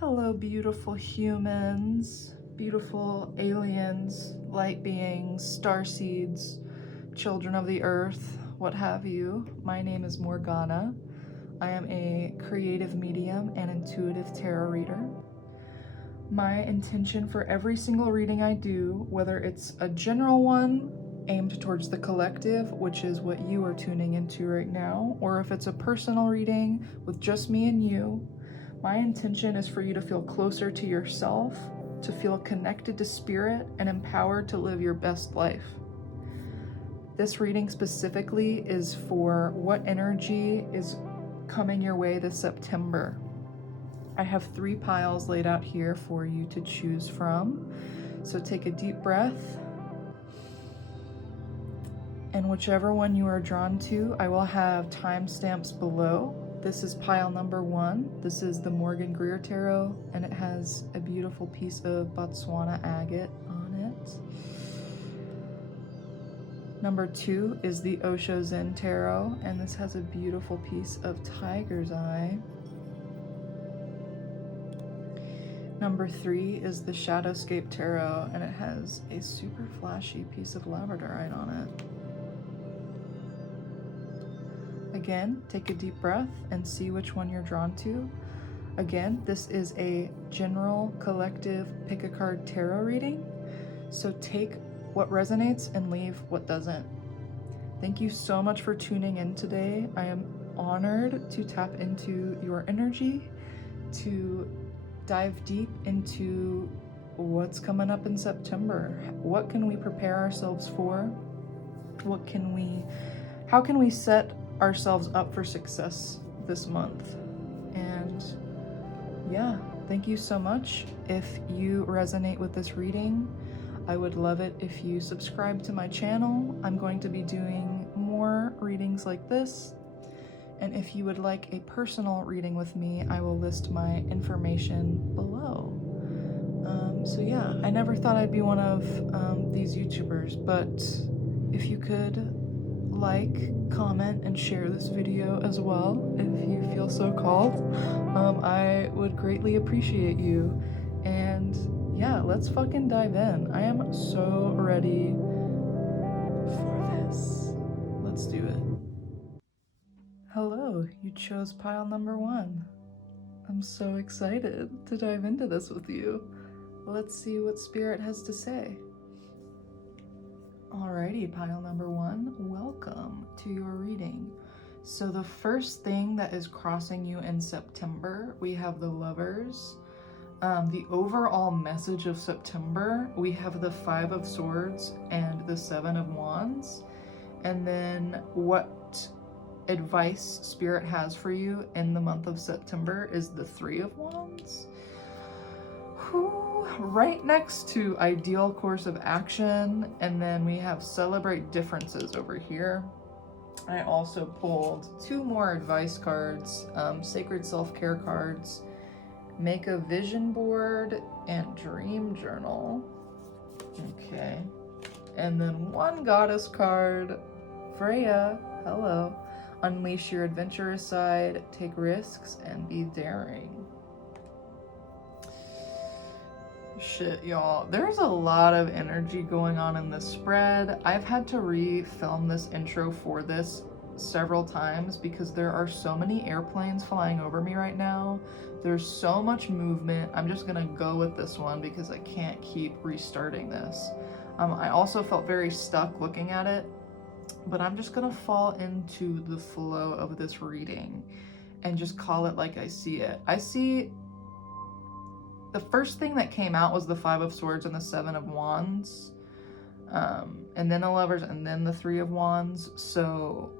Hello, beautiful humans, beautiful aliens, light beings, starseeds, children of the earth, what have you. My name is Morgana. I am a creative medium and intuitive tarot reader. My intention for every single reading I do, whether it's a general one aimed towards the collective, which is what you are tuning into right now, or if it's a personal reading with just me and you, my intention is for you to feel closer to yourself, to feel connected to spirit, and empowered to live your best life. This reading specifically is for what energy is coming your way this September. I have 3 piles laid out here for you to choose from. So take a deep breath. And whichever one you are drawn to, I will have timestamps below. This is pile number 1. This is the Greer tarot, and it has a beautiful piece of Botswana agate on it. Number 2 is the Osho Zen tarot, and this has a beautiful piece of tiger's eye. Number 3 is the Shadowscape tarot, and it has a super flashy piece of Labradorite on it. Again, take a deep breath and see which one you're drawn to. Again, this is a general collective pick a card tarot reading, so take what resonates and leave what doesn't. Thank you so much for tuning in today. I am honored to tap into your energy, to dive deep into what's coming up in September. What can we prepare ourselves for? How can we set ourselves up for success this month? And yeah, thank you so much. If you resonate with this reading, I would love it if you subscribe to my channel. I'm going to be doing more readings like this. And if you would like a personal reading with me, I will list my information below. So yeah, I never thought I'd be one of these YouTubers, but if you could like, comment, and share this video as well, if you feel so called, I would greatly appreciate you. And yeah, let's fucking dive in. I am so ready for this. Let's do it. Hello, you chose pile number 1. I'm so excited to dive into this with you. Let's see what Spirit has to say. Alrighty, pile number 1, welcome to your reading. So the first thing that is crossing you in September, we have the Lovers. The overall message of September, we have the 5 of Swords and the 7 of Wands. And then what advice Spirit has for you in the month of September is the 3 of Wands. Right next to ideal course of action, and then we have celebrate differences over here. I also pulled 2 more advice cards, sacred self-care cards, make a vision board, and dream journal. Okay, and then 1 goddess card, Freya, hello, unleash your adventurous side, take risks, and be daring. Shit, y'all, there's a lot of energy going on in this spread. I've had to re-film this intro for this several times because there are so many airplanes flying over me right now. There's so much movement. I'm just gonna go with this one because I can't keep restarting this. I also felt very stuck looking at it, but I'm just gonna fall into the flow of this reading and just call it like I see it. I see the first thing that came out was the 5 of Swords and the 7 of Wands, and then the Lovers, and then the 3 of Wands. So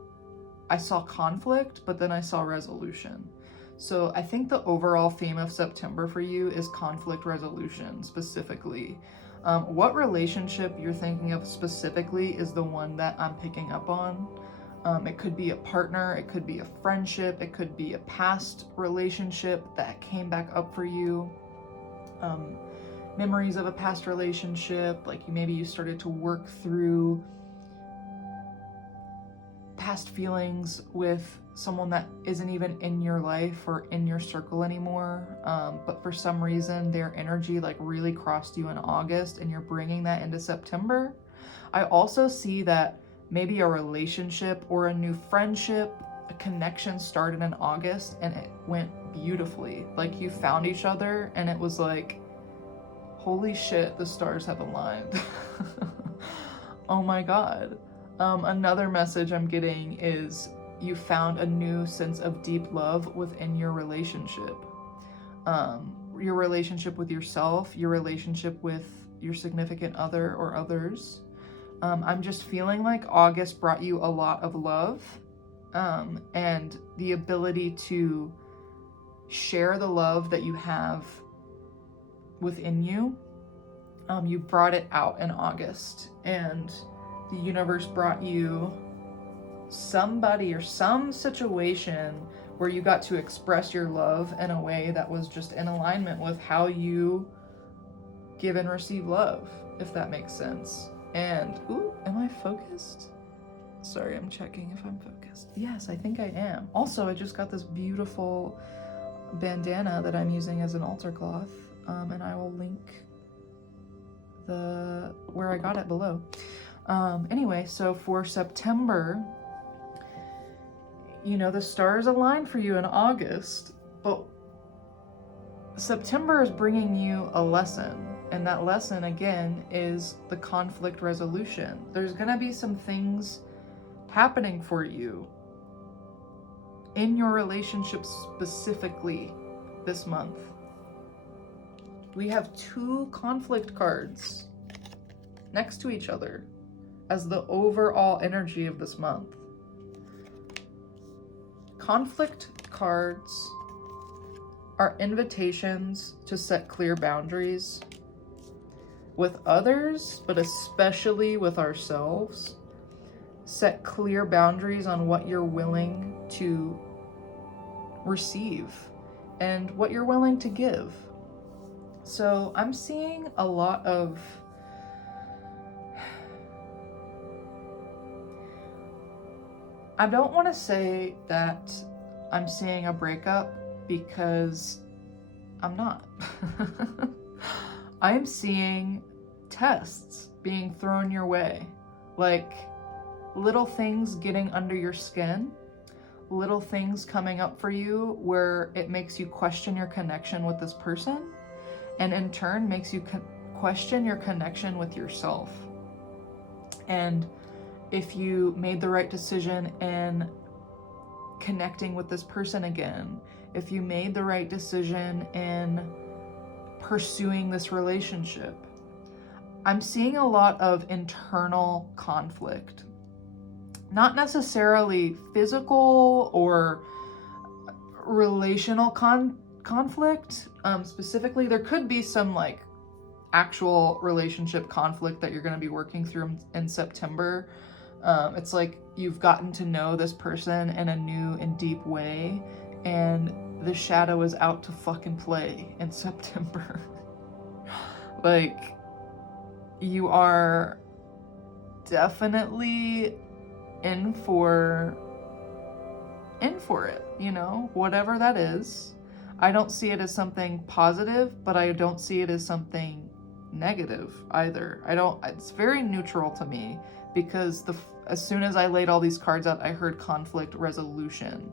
I saw conflict, but then I saw resolution. So I think the overall theme of September for you is conflict resolution specifically. What relationship you're thinking of specifically is the one that I'm picking up on. It could be a partner, it could be a friendship, it could be a past relationship that came back up for you. Memories of a past relationship, like maybe you started to work through past feelings with someone that isn't even in your life or in your circle anymore, but for some reason their energy like really crossed you in August and you're bringing that into September. I also see that maybe a relationship or a new friendship, a connection started in August and it went beautifully. Like you found each other and it was like, holy shit, the stars have aligned. Oh my God. Another message I'm getting is you found a new sense of deep love within your relationship. Your relationship with yourself, your relationship with your significant other or others. I'm just feeling like August brought you a lot of love, and the ability to share the love that you have within you. You brought it out in August, and the universe brought you somebody or some situation where you got to express your love in a way that was just in alignment with how you give and receive love, if that makes sense. And, ooh, am I focused? Sorry, I'm checking if I'm focused. Yes, I think I am. Also, I just got this beautiful bandana that I'm using as an altar cloth, and I will link where I got it below. Anyway, so for September, you know, the stars align for you in August, but September is bringing you a lesson. And that lesson, again, is the conflict resolution. There's going to be some things happening for you in your relationship specifically this month. We have 2 conflict cards next to each other as the overall energy of this month. Conflict cards are invitations to set clear boundaries with others, but especially with ourselves. Set clear boundaries on what you're willing to receive and what you're willing to give. So I'm seeing a lot of I don't want to say that I'm seeing a breakup because I'm not. I'm seeing tests being thrown your way, like little things getting under your skin, little things coming up for you where it makes you question your connection with this person, and in turn makes you question your connection with yourself. And if you made the right decision in connecting with this person again, if you made the right decision in pursuing this relationship, I'm seeing a lot of internal conflict. Not necessarily physical or relational conflict. Specifically, there could be some like actual relationship conflict that you're going to be working through in September. It's like you've gotten to know this person in a new and deep way, and the shadow is out to fucking play in September. Like, you are definitely in for it, you know, whatever that is. I don't see it as something positive, but I don't see it as something negative either. It's very neutral to me, because as soon as I laid all these cards out, I heard conflict resolution.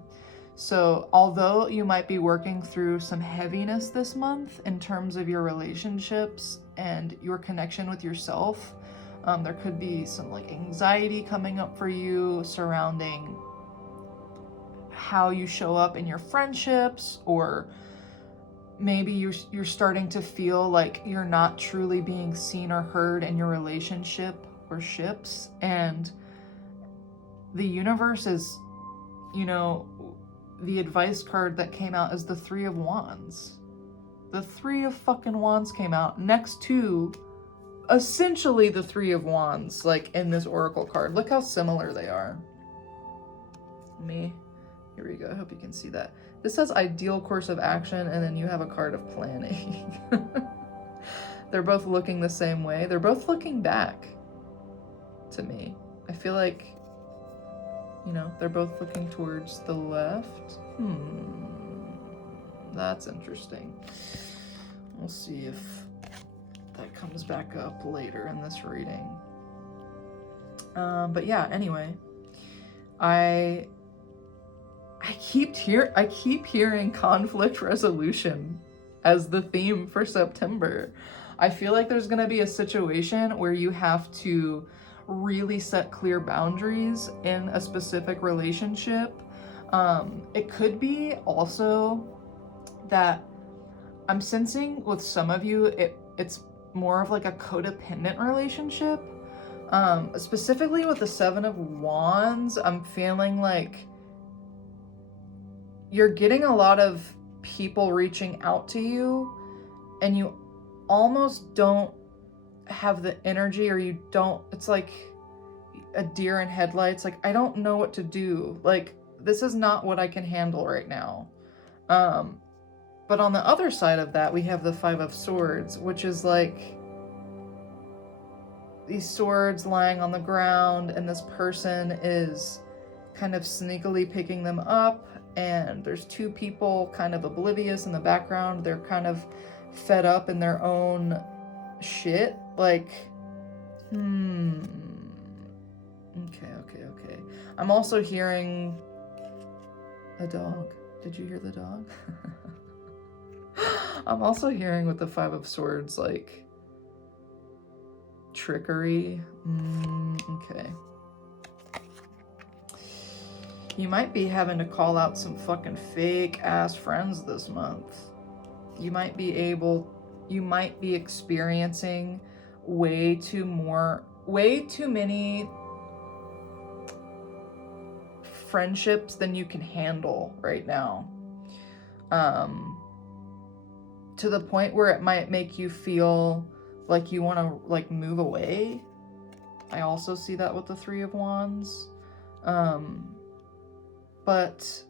So although you might be working through some heaviness this month in terms of your relationships and your connection with yourself, there could be some like anxiety coming up for you surrounding how you show up in your friendships, or maybe you're starting to feel like you're not truly being seen or heard in your relationship or ships. And the universe is, you know, the advice card that came out is the 3 of Wands. The 3 of fucking Wands came out next to essentially the 3 of Wands, like in this oracle card. Look how similar they are. Here we go. I hope you can see that. This says ideal course of action, and then you have a card of planning. They're both looking the same way. They're both looking back to me. I feel like You know, they're both looking towards the left. That's interesting. We'll see if that comes back up later in this reading. But yeah, anyway, I keep hearing conflict resolution as the theme for September. I feel like there's gonna be a situation where you have to really set clear boundaries in a specific relationship. It could be also that I'm sensing with some of you, it's more of like a codependent relationship. Specifically with the Seven of Wands, I'm feeling like you're getting a lot of people reaching out to you and you almost don't have the energy, or you don't, it's like a deer in headlights. Like, I don't know what to do. Like, this is not what I can handle right now. But on the other side of that, we have the Five of Swords, which is like these swords lying on the ground, and this person is kind of sneakily picking them up, and there's two people kind of oblivious in the background. They're kind of fed up in their own shit. Like, Okay. I'm also hearing a dog. Did you hear the dog? I'm also hearing with the Five of Swords, like, trickery. Okay. You might be having to call out some fucking fake ass friends this month. You might be experiencing way too many friendships than you can handle right now. To the point where it might make you feel like you want to like move away. I also see that with the Three of Wands. But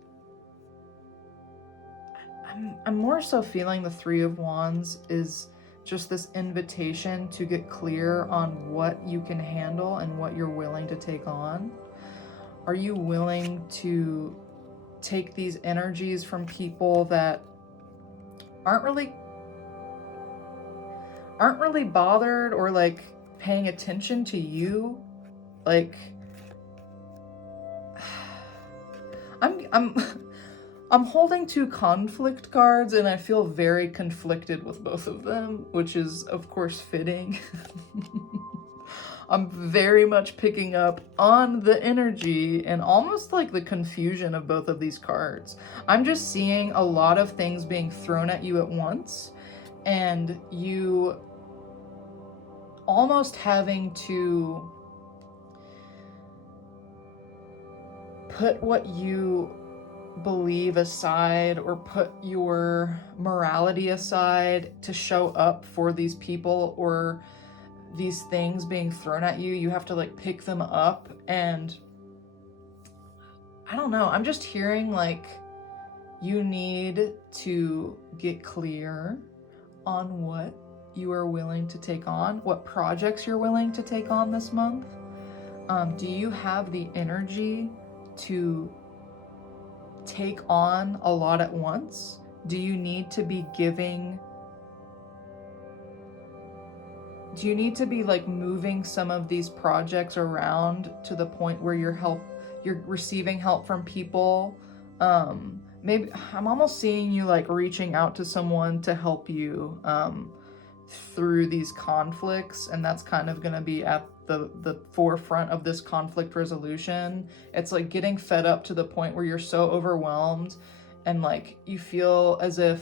I'm more so feeling the Three of Wands is just this invitation to get clear on what you can handle and what you're willing to take on. Are you willing to take these energies from people that aren't really bothered or like paying attention to you? Like, I'm holding two conflict cards, and I feel very conflicted with both of them, which is of course fitting. I'm very much picking up on the energy and almost like the confusion of both of these cards. I'm just seeing a lot of things being thrown at you at once, and you almost having to put what you believe aside or put your morality aside to show up for these people or these things being thrown at you. You have to like pick them up, and I don't know, I'm just hearing like you need to get clear on what you are willing to take on, what projects you're willing to take on this month. Do you have the energy to take on a lot at once? Do you need to be like moving some of these projects around to the point where you're receiving help from people? Maybe I'm almost seeing you like reaching out to someone to help you through these conflicts, and that's kind of going to be at the forefront of this conflict resolution. It's like getting fed up to the point where you're so overwhelmed and like you feel as if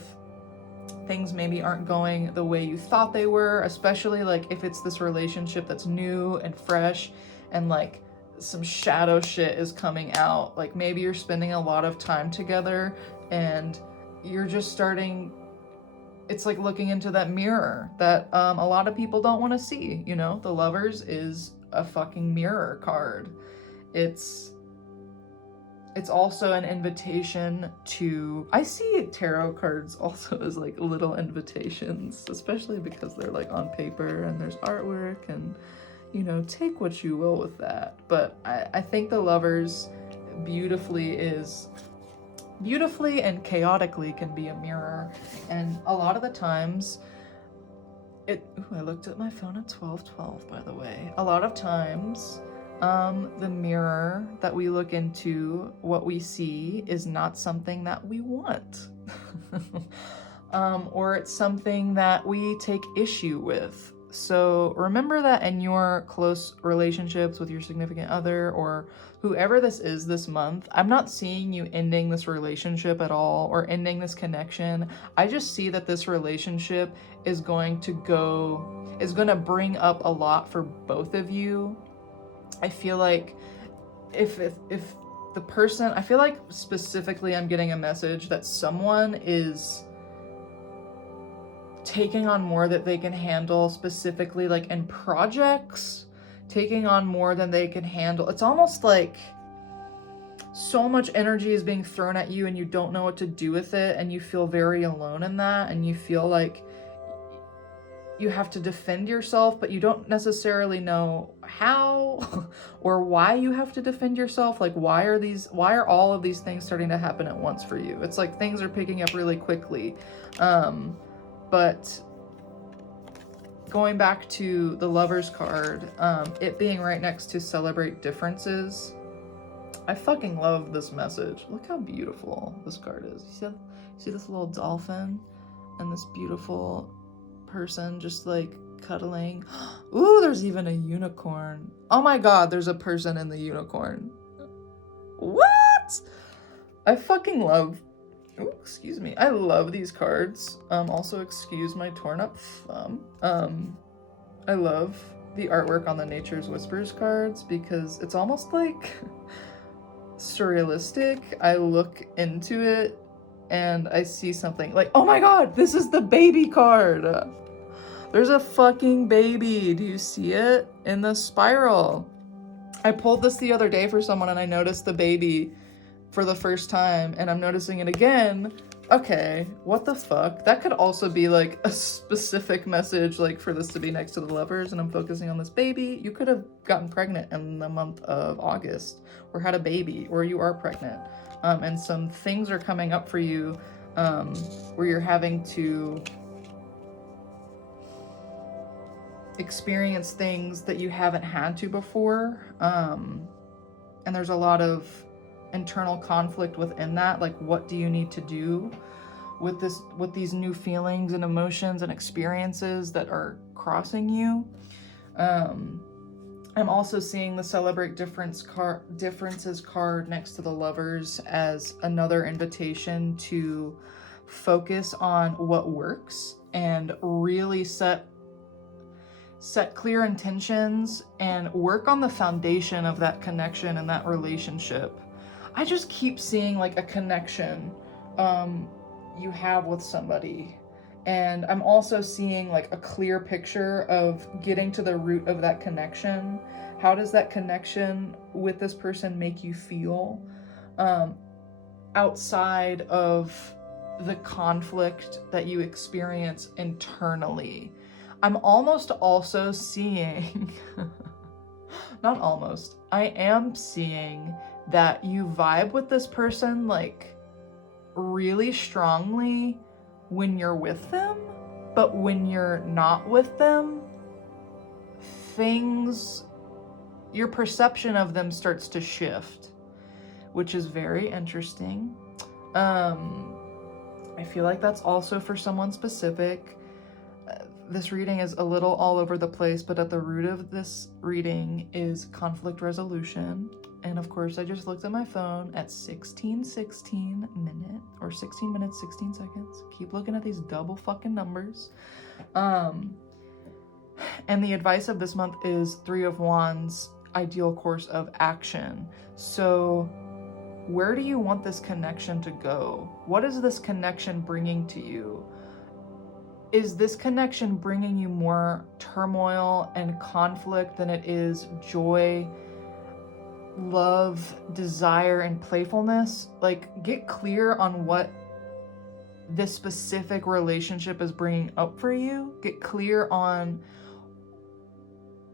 things maybe aren't going the way you thought they were, especially like if it's this relationship that's new and fresh and like some shadow shit is coming out. Like maybe you're spending a lot of time together and you're just starting, it's like looking into that mirror that a lot of people don't want to see, you know? The Lovers is a fucking mirror card. It's also an invitation to, I see tarot cards also as like little invitations, especially because they're like on paper and there's artwork and, you know, take what you will with that. But I think the Lovers beautifully and chaotically can be a mirror. And a lot of the times I looked at my phone at 12:12, by the way. A lot of times, the mirror that we look into, what we see is not something that we want. Or it's something that we take issue with. So remember that in your close relationships with your significant other or whoever this is this month, I'm not seeing you ending this relationship at all or ending this connection. I just see that this relationship is going to bring up a lot for both of you. I feel like if the person, I feel like specifically I'm getting a message that someone is taking on more that they can handle, specifically like in projects, taking on more than they can handle. It's almost like so much energy is being thrown at you and you don't know what to do with it, and you feel very alone in that, and you feel like you have to defend yourself, but you don't necessarily know how or why you have to defend yourself. Like, why are all of these things starting to happen at once for you? It's like things are picking up really quickly. But going back to the Lover's card, it being right next to celebrate differences, I fucking love this message. Look how beautiful this card is. You see this little dolphin and this beautiful person just like cuddling. Ooh, there's even a unicorn. Oh my god, there's a person in the unicorn. What? I fucking love... Ooh, excuse me. I love these cards. Also, excuse my torn up thumb. I love the artwork on the Nature's Whispers cards because it's almost like surrealistic. I look into it and I see something like, oh my god, this is the baby card. There's a fucking baby. Do you see it in the spiral? I pulled this the other day for someone and I noticed the baby for the first time, and I'm noticing it again. Okay, what the fuck? That could also be like a specific message, like for this to be next to the Lovers, and I'm focusing on this baby. You could have gotten pregnant in the month of August, or had a baby, or you are pregnant. And some things are coming up for you where you're having to experience things that you haven't had to before. And there's a lot of internal conflict within that. Like, what do you need to do with these new feelings and emotions and experiences that are crossing you? I'm also seeing the celebrate differences card next to the Lovers as another invitation to focus on what works and really set clear intentions and work on the foundation of that connection and that relationship. I just keep seeing like a connection you have with somebody, and I'm also seeing like a clear picture of getting to the root of that connection. How does that connection with this person make you feel outside of the conflict that you experience internally? I'm almost also seeing not almost, I am seeing that you vibe with this person like really strongly when you're with them, but when you're not with them, your perception of them starts to shift, which is very interesting. I feel like that's also for someone specific. This reading is a little all over the place, but at the root of this reading is conflict resolution. And of course, I just looked at my phone at 16:16 minute, or 16 minutes, 16 seconds. Keep looking at these double fucking numbers. And the advice of this month is 3 of Wands, ideal course of action. So where do you want this connection to go? What is this connection bringing to you? Is this connection bringing you more turmoil and conflict than it is joy, love, desire, and playfulness? Like, get clear on what this specific relationship is bringing up for you. Get clear on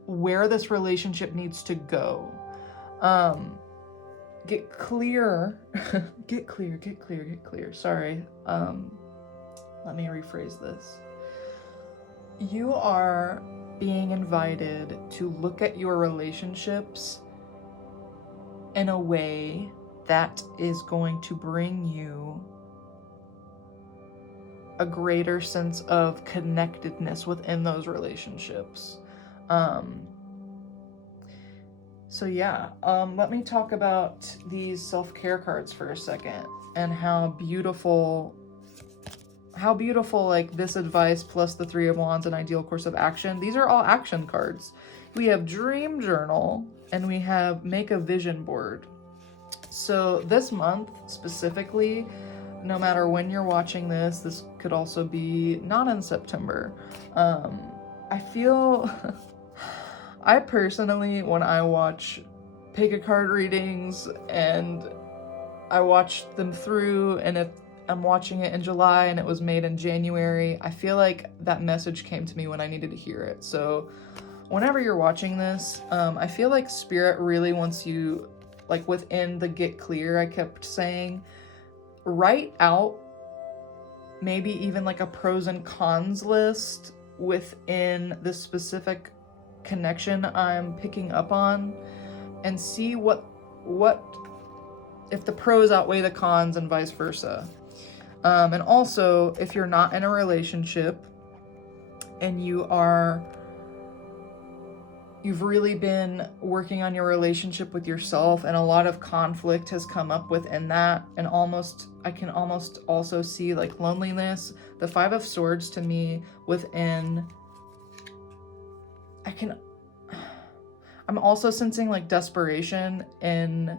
where this relationship needs to go. get clear. Get clear. Sorry. Let me rephrase this. You are being invited to look at your relationships in a way that is going to bring you a greater sense of connectedness within those relationships. So yeah, let me talk about these self-care cards for a second and how beautiful like this advice plus the Three of Wands and ideal course of action. These are all action cards. We have dream journal and we have make a vision board. So this month specifically, no matter when you're watching this could also be not in September. I feel, I personally, when I watch pick a card readings and I watch them through, and if I'm watching it in July and it was made in January, I feel like that message came to me when I needed to hear it. So whenever you're watching this, I feel like Spirit really wants you, like within the get clear, I kept saying, write out maybe even like a pros and cons list within the specific connection I'm picking up on, and see what if the pros outweigh the cons and vice versa. And also, if you're not in a relationship and you've really been working on your relationship with yourself, and a lot of conflict has come up within that, and I can almost also see like loneliness. The Five of Swords to me within, I'm also sensing like desperation in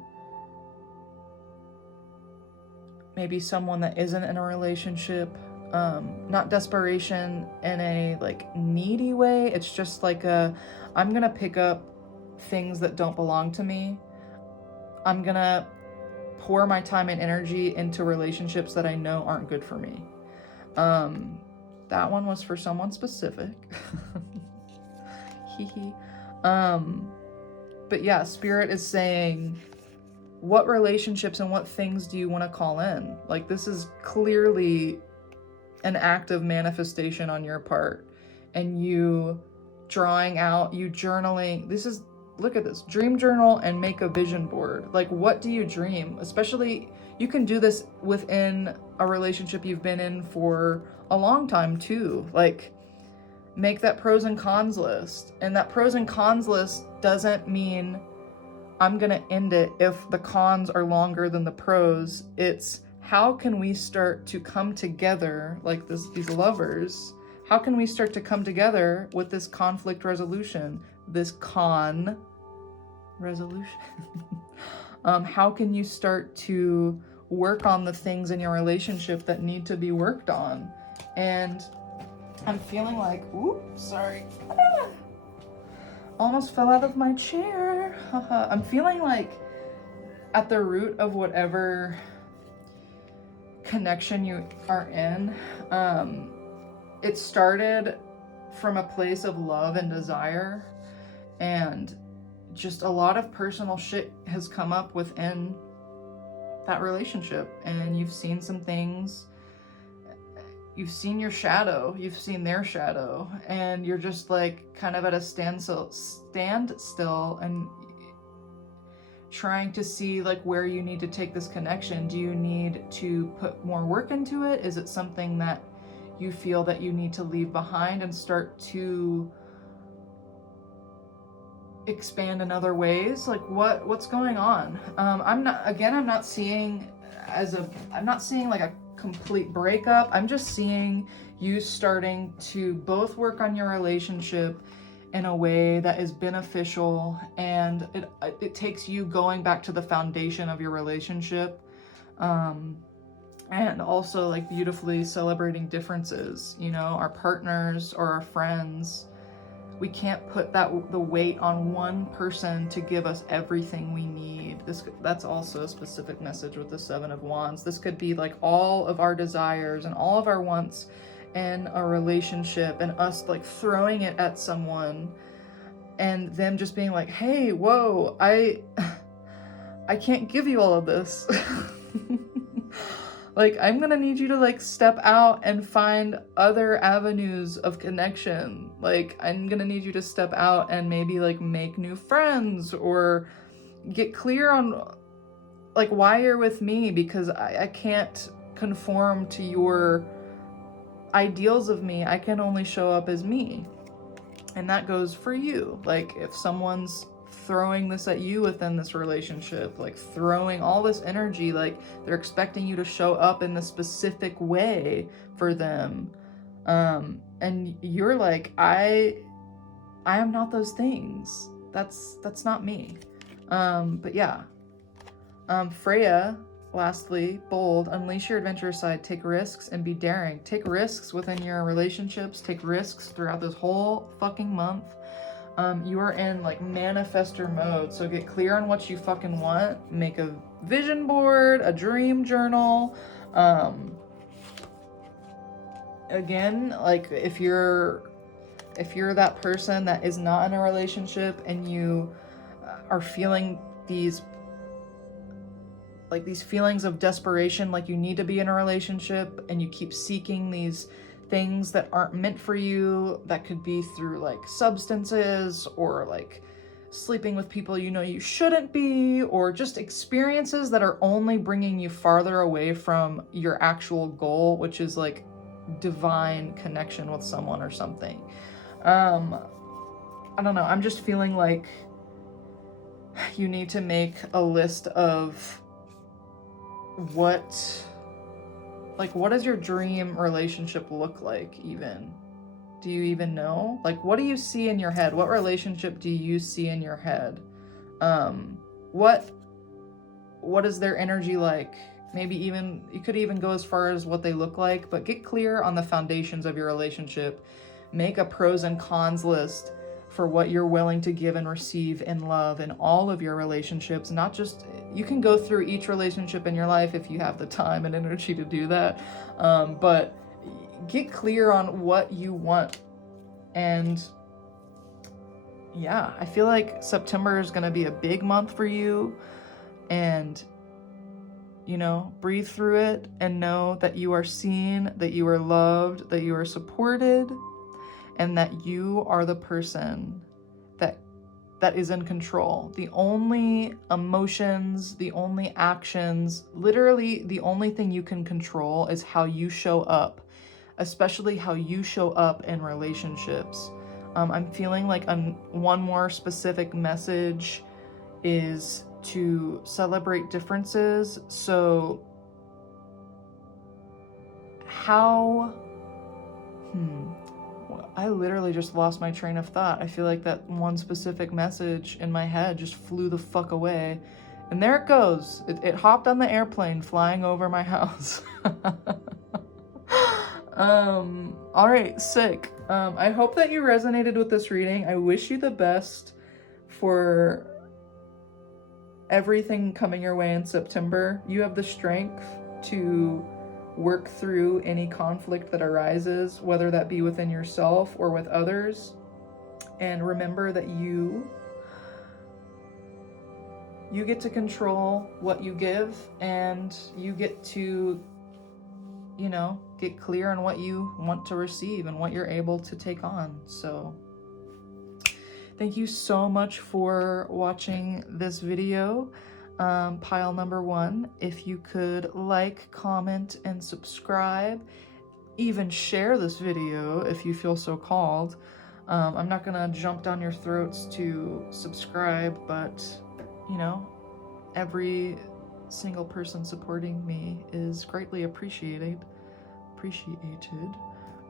maybe someone that isn't in a relationship. Not desperation in a like needy way. It's just like I'm gonna pick up things that don't belong to me. I'm gonna pour my time and energy into relationships that I know aren't good for me. That one was for someone specific. Hee. But yeah, Spirit is saying, what relationships and what things do you want to call in? Like, this is clearly an act of manifestation on your part, and you drawing out, you journaling. This is, look at this, dream journal and make a vision board. Like, what do you dream? Especially, you can do this within a relationship you've been in for a long time too. Like, make that pros and cons list. And that pros and cons list doesn't mean I'm gonna end it if the cons are longer than the pros. It's how can we start to come together like these lovers? How can we start to come together with this conflict resolution, this con resolution? How can you start to work on the things in your relationship that need to be worked on? And I'm feeling like, sorry. Almost fell out of my chair. I'm feeling like at the root of whatever connection you are in, it started from a place of love and desire, and just a lot of personal shit has come up within that relationship, and you've seen some things. You've seen your shadow, you've seen their shadow, and you're just like kind of at a standstill and trying to see like where you need to take this connection. Do you need to put more work into it? Is it something that you feel that you need to leave behind and start to expand in other ways? Like what's going on? I'm not seeing like a complete breakup. I'm just seeing you starting to both work on your relationship in a way that is beneficial, and it takes you going back to the foundation of your relationship, and also like beautifully celebrating differences, you know, our partners or our friends. We can't put the weight on one person to give us everything we need. That's also a specific message with the Seven of Wands. This could be like all of our desires and all of our wants in a relationship, and us like throwing it at someone and them just being like, hey, whoa, I can't give you all of this. Like, I'm gonna need you to, like, step out and find other avenues of connection. Like, I'm gonna need you to step out and maybe, like, make new friends or get clear on, like, why you're with me, because I can't conform to your ideals of me. I can only show up as me. And that goes for you. Like, if someone's throwing this at you within this relationship, like throwing all this energy, like they're expecting you to show up in the specific way for them, and you're like, I am not those things. That's not me. But yeah. Freya, lastly, bold, unleash your adventurous side, take risks and be daring. Take risks within your relationships, take risks throughout this whole fucking month. You are in, like, manifester mode, so get clear on what you fucking want. Make a vision board, a dream journal. Again, like, if you're that person that is not in a relationship and you are feeling these feelings of desperation, like you need to be in a relationship, and you keep seeking these things that aren't meant for you, that could be through, like, substances, or like sleeping with people you know you shouldn't be, or just experiences that are only bringing you farther away from your actual goal, which is, like, divine connection with someone or something. I don't know, I'm just feeling like you need to make a list of what does your dream relationship look like even? Do you even know? Like, what do you see in your head? What relationship do you see in your head? What is their energy like? Maybe even, you could even go as far as what they look like, but get clear on the foundations of your relationship. Make a pros and cons list for what you're willing to give and receive in love in all of your relationships. Not just, you can go through each relationship in your life if you have the time and energy to do that, but get clear on what you want. And yeah, I feel like September is going to be a big month for you, and you know, breathe through it and know that you are seen, that you are loved, that you are supported, and that you are the person that is in control. The only emotions, the only actions, literally the only thing you can control is how you show up, especially how you show up in relationships. I'm feeling like one more specific message is to celebrate differences. So I literally just lost my train of thought. I feel like that one specific message in my head just flew the fuck away. And there it goes. It hopped on the airplane flying over my house. All right, sick. I hope that you resonated with this reading. I wish you the best for everything coming your way in September. You have the strength to work through any conflict that arises, whether that be within yourself or with others. And remember that you get to control what you give, and you get to, you know, get clear on what you want to receive and what you're able to take on. So thank you so much for watching this video. Pile number 1, if you could like, comment, and subscribe, even share this video if you feel so called. I'm not gonna jump down your throats to subscribe, but you know, every single person supporting me is greatly appreciated.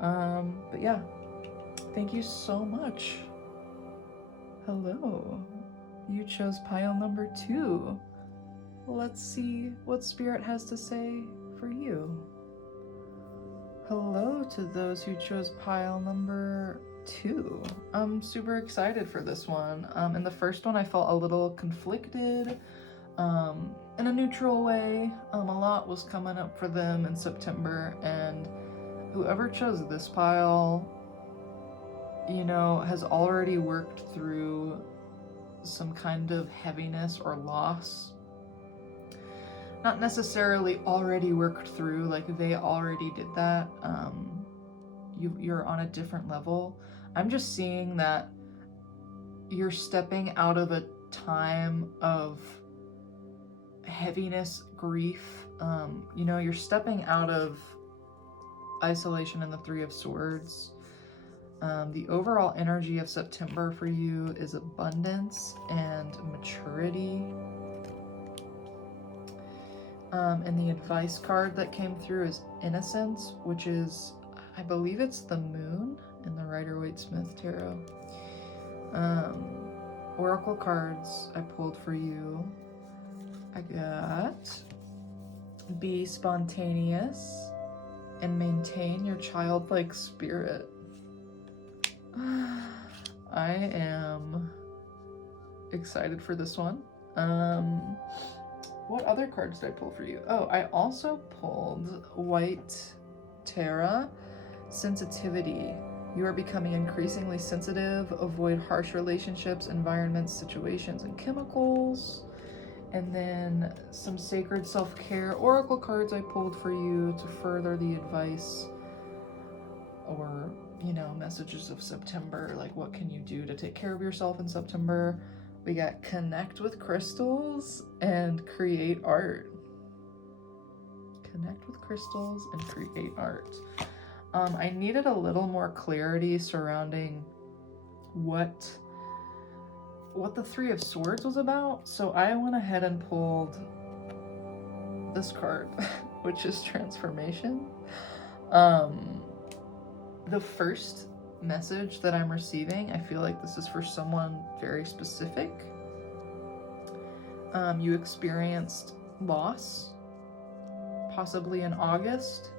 But yeah, thank you so much. Hello, you chose pile number 2. Let's see what Spirit has to say for you. Hello to those who chose pile number 2. I'm super excited for this one. In the first one, I felt a little conflicted, in a neutral way. A lot was coming up for them in September, and whoever chose this pile, you know, has already worked through some kind of heaviness or loss not necessarily already worked through, like they already did that. You're on a different level. I'm just seeing that you're stepping out of a time of heaviness, grief. You know, you're stepping out of isolation in the Three of Swords. The overall energy of September for you is abundance and maturity. And the advice card that came through is innocence, which is, I believe it's the moon in the Rider-Waite-Smith tarot. Oracle cards I pulled for you. I got be spontaneous and maintain your childlike spirit. I am excited for this one. What other cards did I pull for you? Oh, I also pulled White Tara, sensitivity. You are becoming increasingly sensitive. Avoid harsh relationships, environments, situations, and chemicals. And then some sacred self-care oracle cards I pulled for you to further the advice or, you know, messages of September. Like, what can you do to take care of yourself in September? We got connect with crystals and create art. Connect with crystals and create art. I needed a little more clarity surrounding what the Three of Swords was about, so I went ahead and pulled this card, which is transformation. The first message that I'm receiving, I feel like this is for someone very specific. You experienced loss, possibly in August.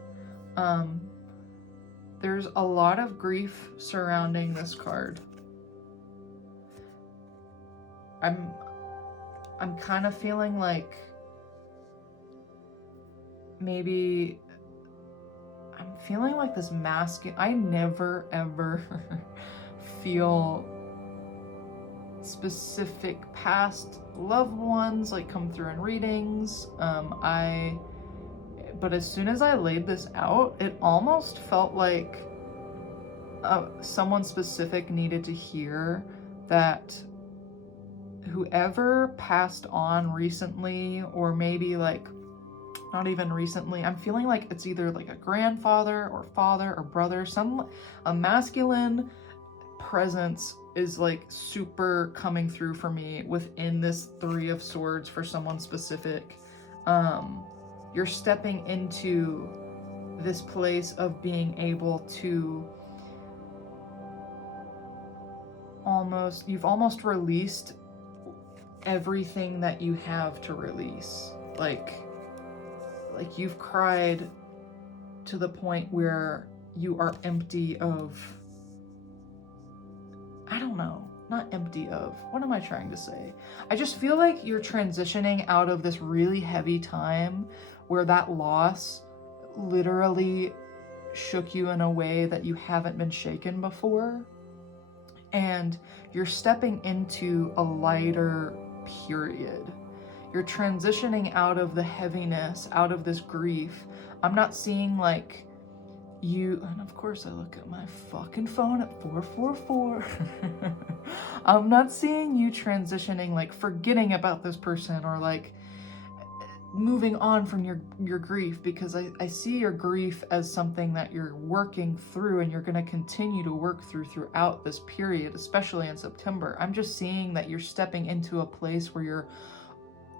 There's a lot of grief surrounding this card. I'm kind of feeling like maybe I'm feeling like this masculine. I never ever feel specific past loved ones like come through in readings. But as soon as I laid this out, it almost felt like someone specific needed to hear that whoever passed on recently, or maybe like not even recently, I'm feeling like it's either like a grandfather or father or brother, a masculine presence is like super coming through for me within this Three of Swords for someone specific. You're stepping into this place of being able to you've almost released everything that you have to release. Like you've cried to the point where you are empty of, I don't know, not empty of, what am I trying to say? I just feel like you're transitioning out of this really heavy time where that loss literally shook you in a way that you haven't been shaken before. And you're stepping into a lighter period. You're transitioning out of the heaviness, out of this grief. I'm not seeing like you, and of course I look at my fucking phone at 444. I'm not seeing you transitioning, like forgetting about this person or like moving on from your grief, because I see your grief as something that you're working through and you're going to continue to work throughout this period, especially in September. I'm just seeing that you're stepping into a place where you're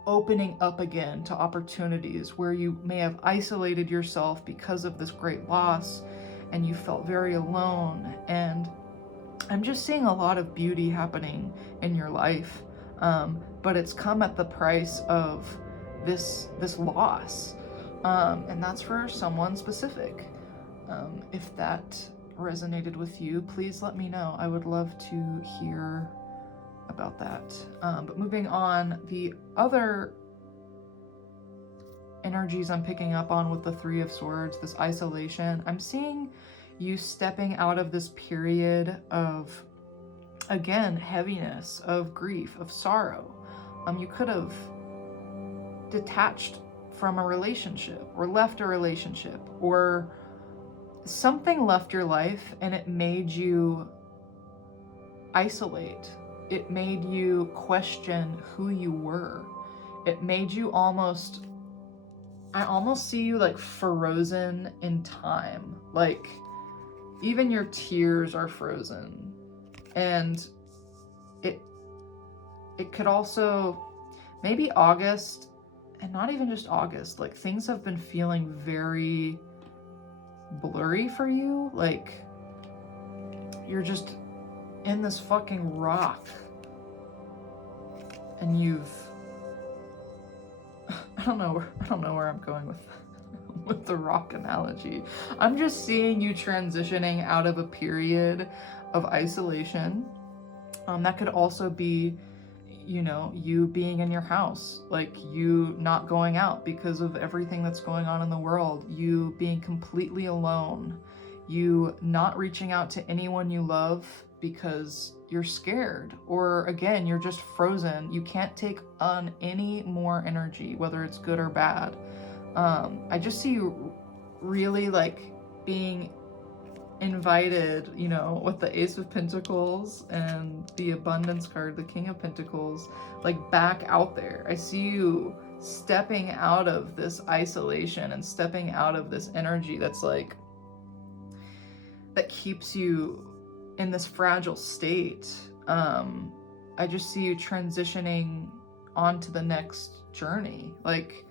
opening up again to opportunities where you may have isolated yourself because of this great loss and you felt very alone. And I'm just seeing a lot of beauty happening in your life, but it's come at the price of this loss, and that's for someone specific. If that resonated with you, please let me know. I would love to hear about that. But moving on, the other energies I'm picking up on with the Three of Swords, this isolation, I'm seeing you stepping out of this period of, again, heaviness, of grief, of sorrow. You could have detached from a relationship, or left a relationship, or something left your life and it made you isolate. It made you question who you were. It made you I almost see you like frozen in time. Like even your tears are frozen. And it could also, maybe August, and not even just August, like things have been feeling very blurry for you. Like you're just in this fucking rock, and I don't know where I'm going with the rock analogy. I'm just seeing you transitioning out of a period of isolation. That could also be, you know, you being in your house, like you not going out because of everything that's going on in the world, you being completely alone, you not reaching out to anyone you love because you're scared, or again, you're just frozen. You can't take on any more energy, whether it's good or bad. I just see you really like being invited, you know, with the Ace of Pentacles and the Abundance card, the King of Pentacles, like back out there. I see you stepping out of this isolation and stepping out of this energy that's like, that keeps you in this fragile state. I just see you transitioning onto the next journey. Like,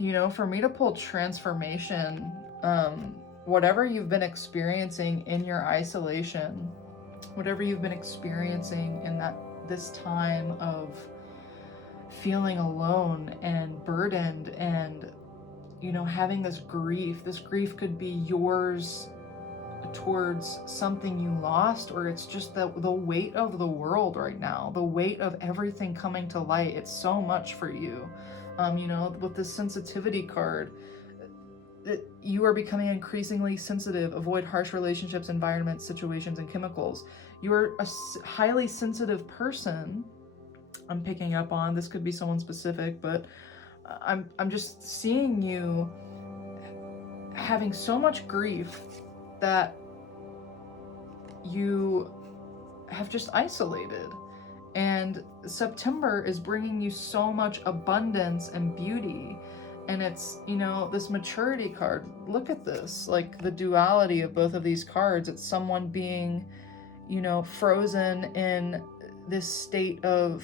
you know, for me to pull transformation, whatever you've been experiencing in your isolation, whatever you've been experiencing in this time of feeling alone and burdened and, you know, having this grief could be yours towards something you lost, or it's just the weight of the world right now, the weight of everything coming to light. It's so much for you. You know, with this sensitivity card, you are becoming increasingly sensitive. Avoid harsh relationships, environments, situations, and chemicals. You are a highly sensitive person. I'm picking up on, this could be someone specific, but I'm just seeing you having so much grief that you have just isolated. And September is bringing you so much abundance and beauty. And it's, you know, this maturity card. Look at this, like the duality of both of these cards. It's someone being, you know, frozen in this state of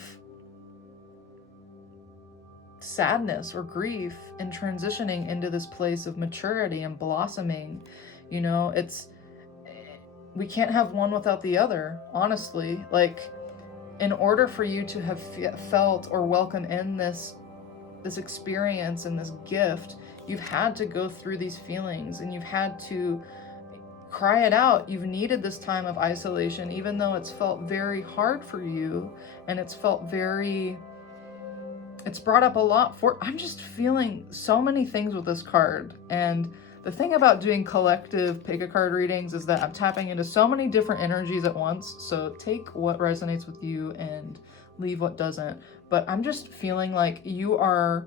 sadness or grief and transitioning into this place of maturity and blossoming. You know, we can't have one without the other, honestly. Like, in order for you to have felt or welcome in this experience and this gift, you've had to go through these feelings and you've had to cry it out. You've needed this time of isolation, even though it's felt very hard for you, and it's brought up a lot I'm just feeling so many things with this card. And the thing about doing collective pick a card readings is that I'm tapping into so many different energies at once. So take what resonates with you and leave what doesn't. But I'm just feeling like you have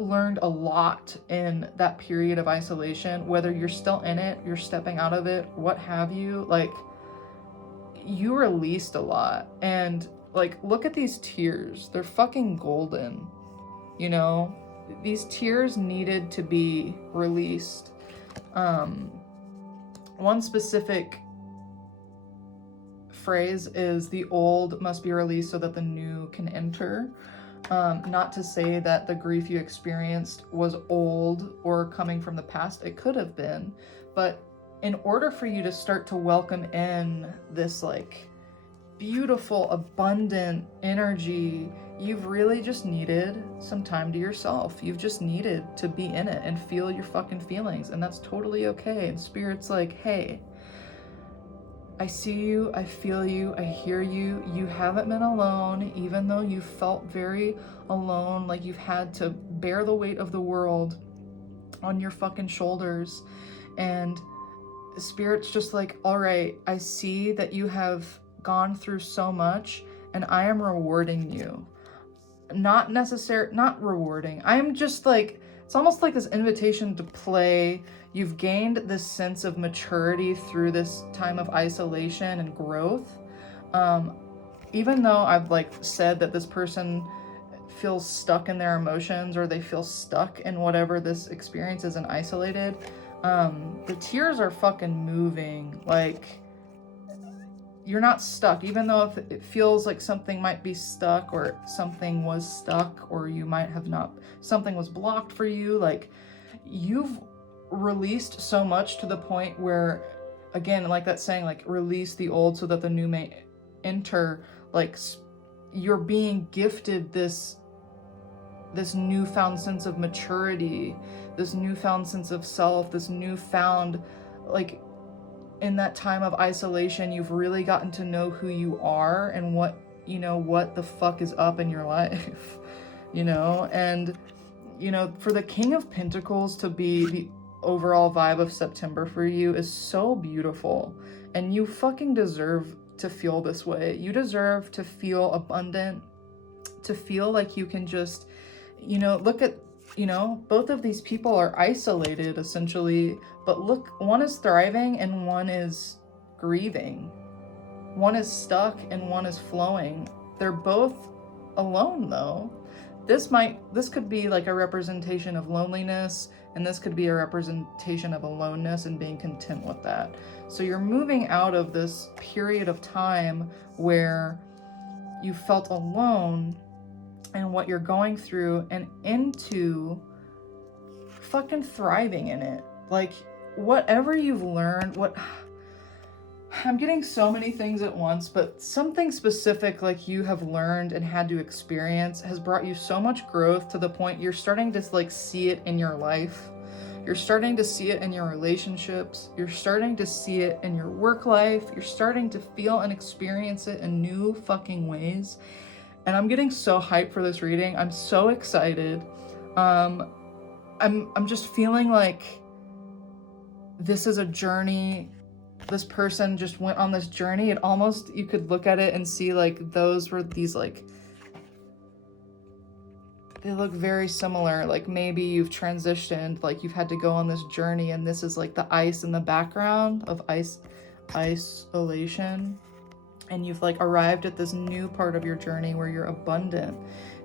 learned a lot in that period of isolation, whether you're still in it, you're stepping out of it, what have you. Like, you released a lot. And like, look at these tears. They're fucking golden. You know, these tears needed to be released. One specific phrase is the old must be released so that the new can enter. Not to say that the grief you experienced was old or coming from the past. It could have been, but in order for you to start to welcome in this like beautiful, abundant energy, you've really just needed some time to yourself. You've just needed to be in it and feel your fucking feelings, and that's totally okay. And Spirit's like, hey, I see you, I feel you, I hear you. You haven't been alone, even though you felt very alone, like you've had to bear the weight of the world on your fucking shoulders. And Spirit's just like, all right, I see that you have gone through so much, and I am rewarding you. not rewarding. I'm just like, it's almost like this invitation to play. You've gained this sense of maturity through this time of isolation and growth. Even though I've like said that this person feels stuck in their emotions, or they feel stuck in whatever this experience is and isolated, the tears are fucking moving. Like, you're not stuck, even though if it feels like something might be stuck, or something was stuck, or you might have not, something was blocked for you. Like, you've released so much to the point where, again, like that saying, like, release the old so that the new may enter. Like, you're being gifted this newfound sense of maturity, this newfound sense of self, this newfound, like, in that time of isolation, you've really gotten to know who you are and what the fuck is up in your life, and, for the King of Pentacles to be the overall vibe of September for you is so beautiful, and you fucking deserve to feel this way. You deserve to feel abundant, to feel like you can just, look at, both of these people are isolated essentially, but look, one is thriving and one is grieving. One is stuck and one is flowing. They're both alone though. This could be like a representation of loneliness, and this could be a representation of aloneness and being content with that. So you're moving out of this period of time where you felt alone and what you're going through, and into fucking thriving in it. Like, whatever you've learned, I'm getting so many things at once, but something specific like you have learned and had to experience has brought you so much growth to the point you're starting to like see it in your life. You're starting to see it in your relationships. You're starting to see it in your work life. You're starting to feel and experience it in new fucking ways. And I'm getting so hyped for this reading. I'm so excited. I'm just feeling like this is a journey. This person just went on this journey. It almost, you could look at it and see like those were these like, they look very similar. Like maybe you've transitioned, like you've had to go on this journey, and this is like the ice in the background of isolation. And you've like arrived at this new part of your journey where you're abundant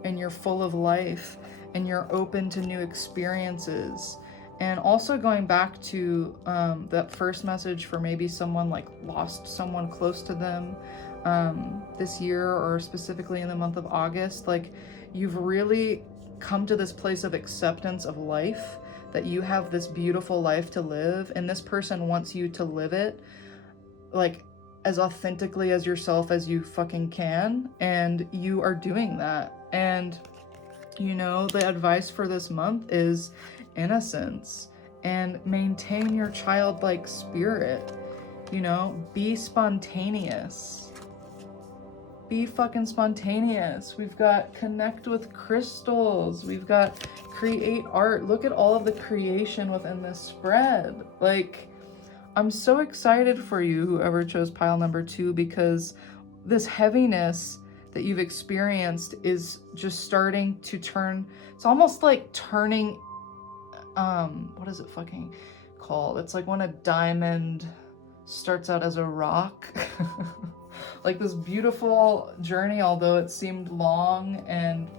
and you're full of life and you're open to new experiences. And also going back to that first message for maybe someone like lost someone close to them this year, or specifically in the month of August, like you've really come to this place of acceptance of life, that you have this beautiful life to live, and this person wants you to live it like as authentically as yourself as you fucking can, and you are doing that. And the advice for this month is innocence and maintain your childlike spirit. Be spontaneous. Be fucking spontaneous. We've got connect with crystals. We've got create art. Look at all of the creation within this spread. Like, I'm so excited for you, whoever chose pile number 2, because this heaviness that you've experienced is just starting to turn. It's almost like turning, what is it fucking called? It's like when a diamond starts out as a rock. Like this beautiful journey, although it seemed long and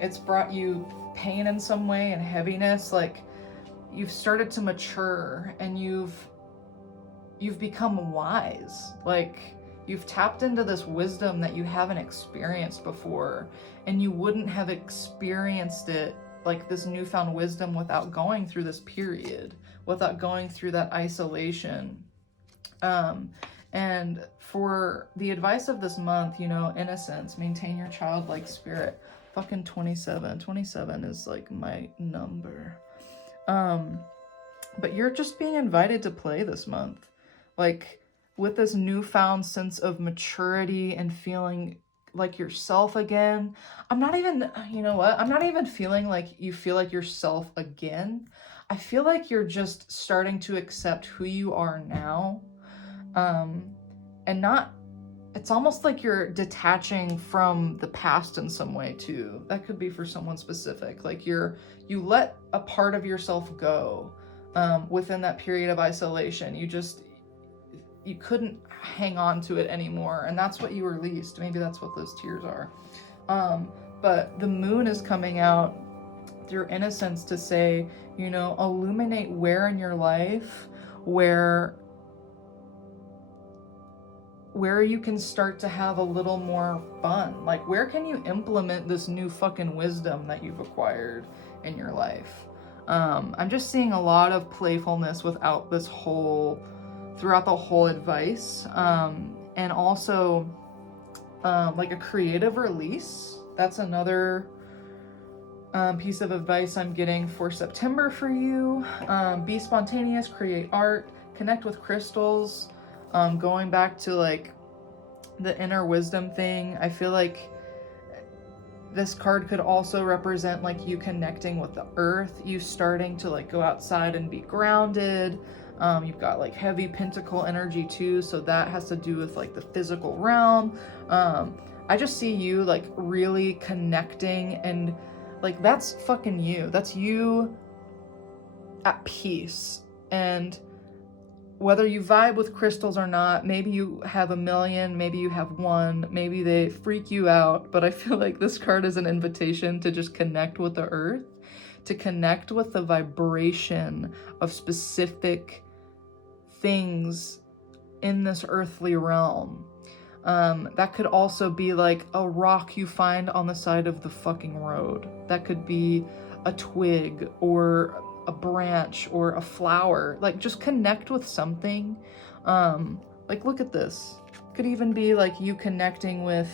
it's brought you pain in some way and heaviness, like you've started to mature and you've become wise. Like you've tapped into this wisdom that you haven't experienced before, and you wouldn't have experienced it, like this newfound wisdom, without going through this period, without going through that isolation. And for the advice of this month, innocence, maintain your childlike spirit. Fucking 27. 27 is like my number. But you're just being invited to play this month. Like with this newfound sense of maturity and feeling like yourself again. I'm not even feeling like you feel like yourself again. I feel like you're just starting to accept who you are now. And not it's almost like you're detaching from the past in some way too. That could be for someone specific. Like you let a part of yourself go within that period of isolation. You couldn't hang on to it anymore, and that's what you released. Maybe that's what those tears are. But the moon is coming out through innocence to say, you know, illuminate where in your life where you can start to have a little more fun. Like, where can you implement this new fucking wisdom that you've acquired in your life? I'm just seeing a lot of playfulness throughout the whole advice. And also like a creative release. That's another piece of advice I'm getting for September for you. Be spontaneous, create art, connect with crystals. Going back to like the inner wisdom thing, I feel like this card could also represent like you connecting with the earth, you starting to like go outside and be grounded. You've got like heavy pentacle energy too, so that has to do with like the physical realm. I just see you like really connecting, and like that's fucking you. That's you at peace. And whether you vibe with crystals or not, maybe you have a million, maybe you have one, maybe they freak you out, but I feel like this card is an invitation to just connect with the earth, to connect with the vibration of specific things in this earthly realm. That could also be like a rock you find on the side of the fucking road. That could be a twig or a branch or a flower. Like, just connect with something. Like, look at this. Could even be like you connecting with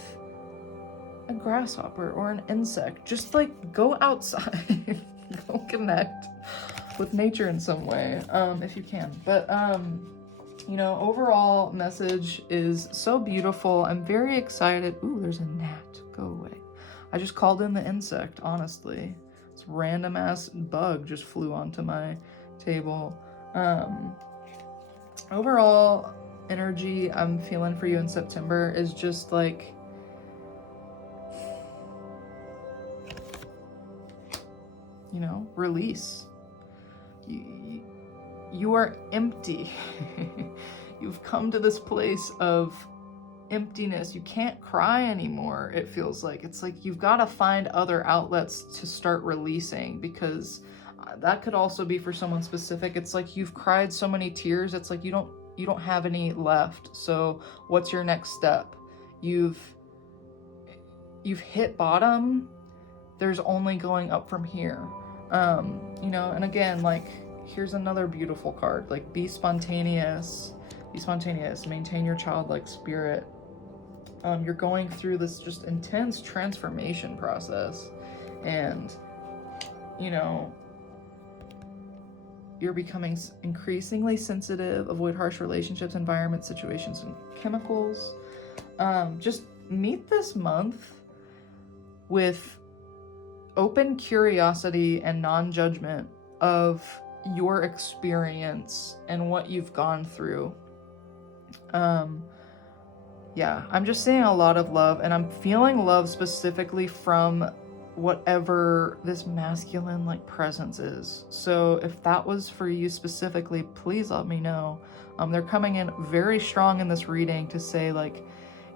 a grasshopper or an insect. Just like go outside. Go connect with nature in some way, if you can. But you know, overall message is so beautiful. I'm very excited. Ooh, there's a gnat. Go away. I just called in the insect, honestly. This random ass bug just flew onto my table. Overall energy I'm feeling for you in September is just like, you know, release. You are empty. You've come to this place of emptiness. You can't cry anymore, it feels like. It's like you've got to find other outlets to start releasing, because that could also be for someone specific. It's like you've cried so many tears, it's like you don't have any left. So what's your next step? You've hit bottom. There's only going up from here. You know, and again, like, here's another beautiful card. Like, be spontaneous, maintain your childlike spirit. You're going through this just intense transformation process, and, you know, you're becoming increasingly sensitive. Avoid harsh relationships, environments, situations, and chemicals. Just meet this month with open curiosity and non-judgment of your experience and what you've gone through. Yeah, I'm just seeing a lot of love, and I'm feeling love specifically from whatever this masculine like presence is. So if that was for you specifically, please let me know. They're coming in very strong in this reading to say, like,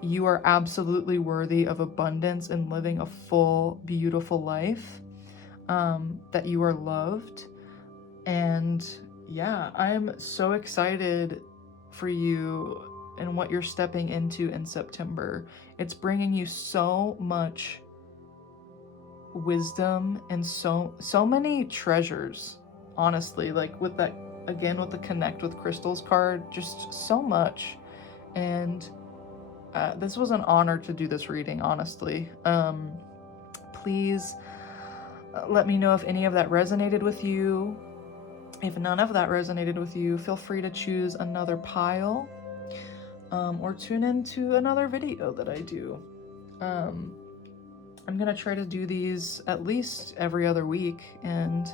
you are absolutely worthy of abundance and living a full, beautiful life, that you are loved. And yeah, I'm so excited for you and what you're stepping into in September. It's bringing you so much wisdom and so many treasures, honestly. Like, with that, again, with the Connect with Crystals card, just so much. And this was an honor to do this reading, honestly. Please let me know if any of that resonated with you. If none of that resonated with you, feel free to choose another pile, or tune into another video that I do. I'm gonna try to do these at least every other week, and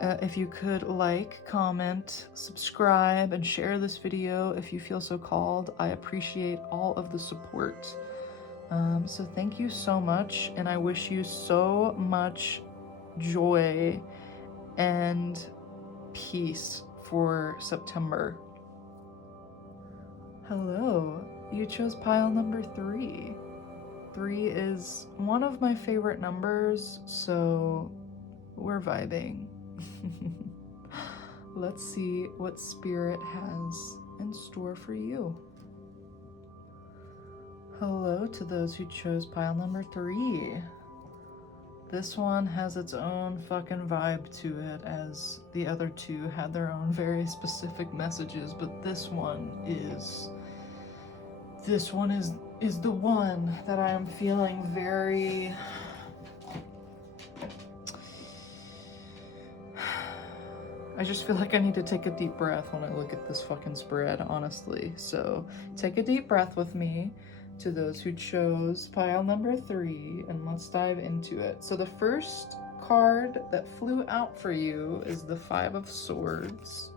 If you could like, comment, subscribe, and share this video if you feel so called, I appreciate all of the support. So thank you so much, and I wish you so much joy and peace for September. Hello, you chose pile number 3. 3 is one of my favorite numbers, so we're vibing. Let's see what Spirit has in store for you. Hello to those who chose pile number 3. This one has its own fucking vibe to it, as the other 2 had their own very specific messages, but this one is the one that I am feeling very I just feel like I need to take a deep breath when I look at this fucking spread, honestly. So take a deep breath with me to those who chose pile number 3, and let's dive into it. So the first card that flew out for you is the 5 of Swords.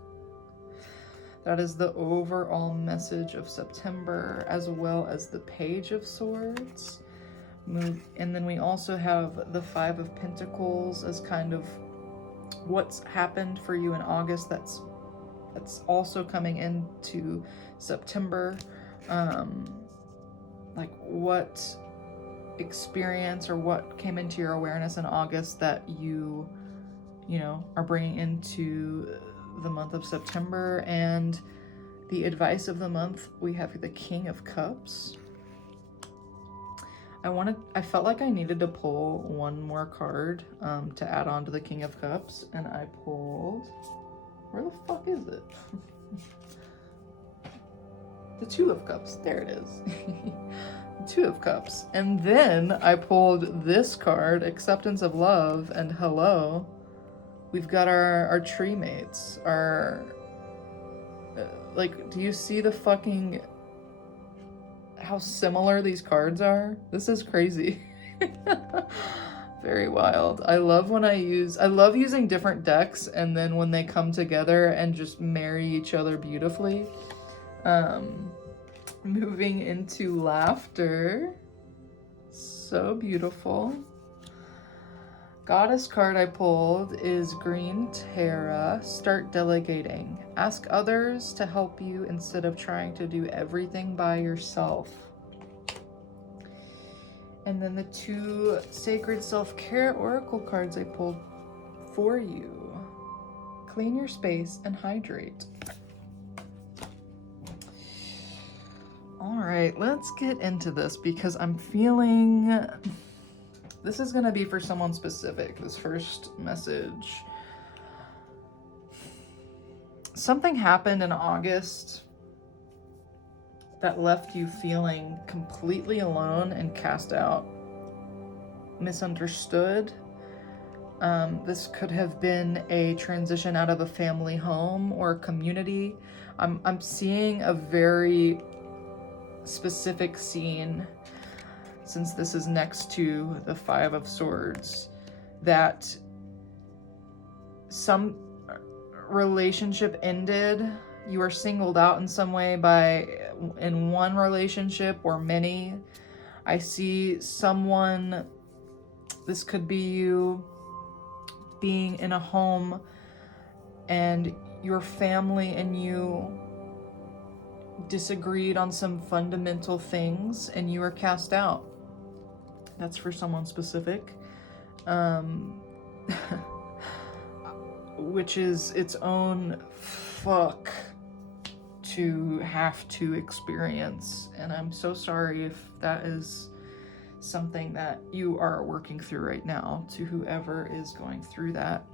That is the overall message of September, as well as the Page of Swords. And then we also have the 5 of Pentacles as kind of what's happened for you in August that's also coming into September. Like what experience or what came into your awareness in August that you know, are bringing into the month of September. And the advice of the month, we have the King of Cups. I felt like I needed to pull one more card to add on to the King of Cups, and I pulled, where the fuck is it? The 2 of Cups, there it is. The 2 of Cups. And then I pulled this card, Acceptance of Love, and hello, we've got our tree mates, like, do you see the fucking, how similar these cards are? This is crazy. Very wild. I love using different decks, and then when they come together and just marry each other beautifully. Moving into Laughter. So beautiful. Goddess card I pulled is Green Terra. Start delegating. Ask others to help you instead of trying to do everything by yourself. And then the 2 Sacred Self-Care Oracle cards I pulled for you. Clean your space and hydrate. All right, let's get into this because I'm feeling this is going to be for someone specific, this first message. Something happened in August that left you feeling completely alone and cast out, misunderstood. This could have been a transition out of a family home or a community. I'm seeing a very specific scene, since this is next to the 5 of Swords, that some relationship ended. You were singled out in some way in one relationship or many. I see someone, this could be you, being in a home and your family and you disagreed on some fundamental things and you were cast out. That's for someone specific, which is its own fuck to have to experience. And I'm so sorry if that is something that you are working through right now, to whoever is going through that.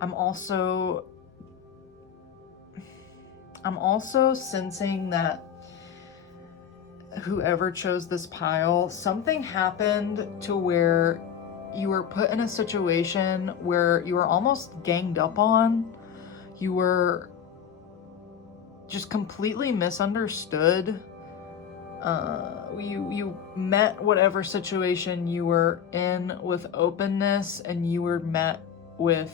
I'm also sensing that whoever chose this pile, something happened to where you were put in a situation where you were almost ganged up on. You were just completely misunderstood. You met whatever situation you were in with openness, and you were met with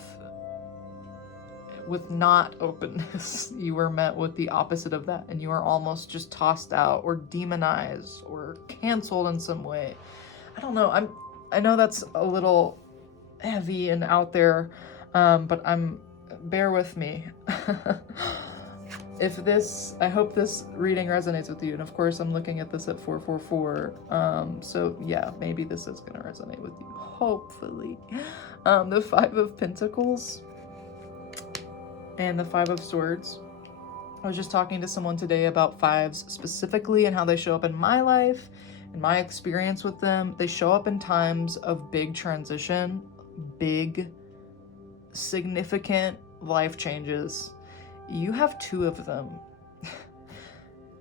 not openness. You were met with the opposite of that, and you are almost just tossed out or demonized or canceled in some way. I don't know. I know that's a little heavy and out there, but bear with me. I hope this reading resonates with you. And of course, I'm looking at this at 444. So yeah, maybe this is gonna resonate with you. Hopefully. The Five of Pentacles and the Five of Swords. I was just talking to someone today about fives specifically and how they show up in my life and my experience with them. They show up in times of big transition, big, significant life changes. You have two of them.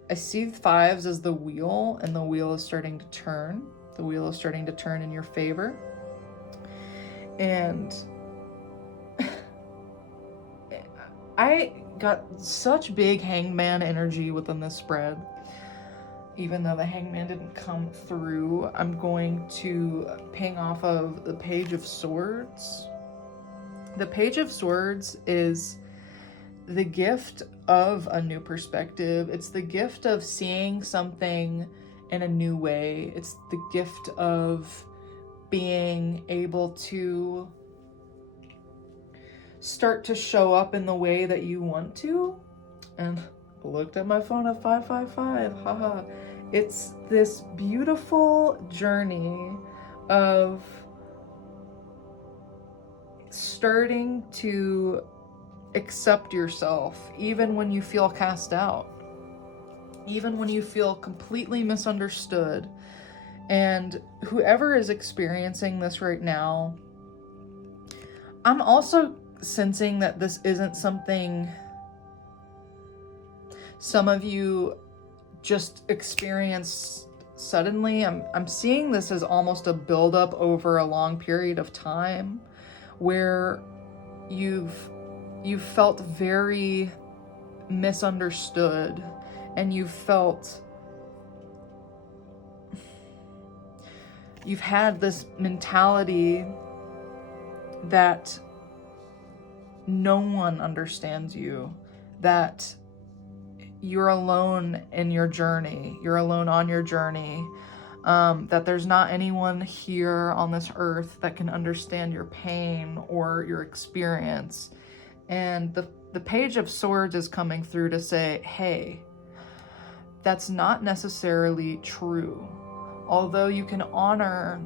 I see fives as the wheel, and the wheel is starting to turn. The wheel is starting to turn in your favor. And I got such big hangman energy within this spread. Even though the hangman didn't come through, I'm going to ping off of the Page of Swords. The Page of Swords is the gift of a new perspective. It's the gift of seeing something in a new way. It's the gift of being able to start to show up in the way that you want to. And I looked at my phone at 555. Haha. It's this beautiful journey of starting to accept yourself, even when you feel cast out, even when you feel completely misunderstood. And whoever is experiencing this right now, I'm also sensing that this isn't something some of you just experience suddenly. I'm seeing this as almost a buildup over a long period of time where you've felt very misunderstood, and you've had this mentality that no one understands you, that you're alone in your journey, you're alone on your journey, that there's not anyone here on this earth that can understand your pain or your experience. And the Page of Swords is coming through to say, hey, that's not necessarily true. Although you can honor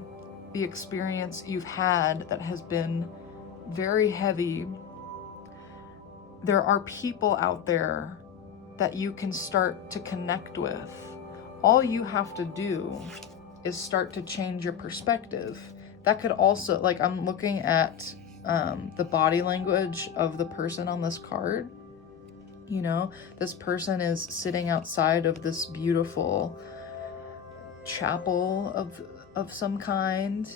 the experience you've had that has been very heavy, there are people out there that you can start to connect with. All you have to do is start to change your perspective. That could also, like, I'm looking at the body language of the person on this card. You know, this person is sitting outside of this beautiful chapel of some kind.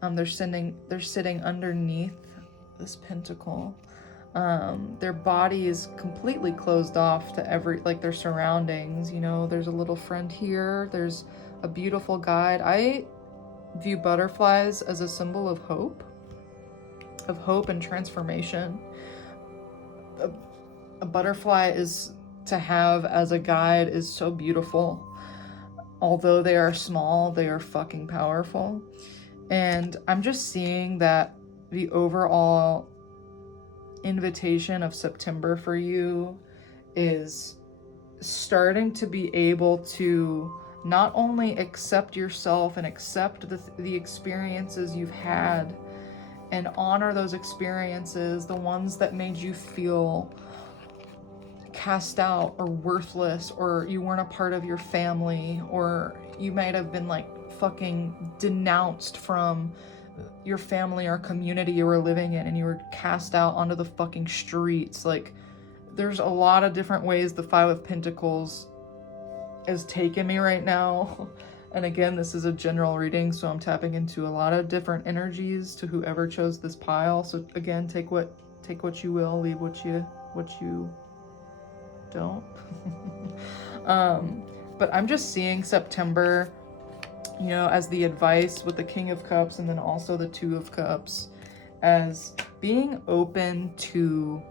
They're sitting underneath this pentacle. Their body is completely closed off to their surroundings. You know, there's a little friend here. There's a beautiful guide. I view butterflies as a symbol of hope and transformation. A butterfly is to have as a guide is so beautiful. Although they are small, they are fucking powerful. And I'm just seeing that the overall invitation of September for you is starting to be able to not only accept yourself and accept the experiences you've had and honor those experiences, the ones that made you feel cast out or worthless, or you weren't a part of your family, or you might have been like fucking denounced from your family or community you were living in, and you were cast out onto the fucking streets. Like, there's a lot of different ways the Five of Pentacles is taking me right now. And again, this is a general reading, so I'm tapping into a lot of different energies to whoever chose this pile. So again, take what you will, leave what you don't. But I'm just seeing September, you know, as the advice with the King of Cups and then also the Two of Cups, as being open to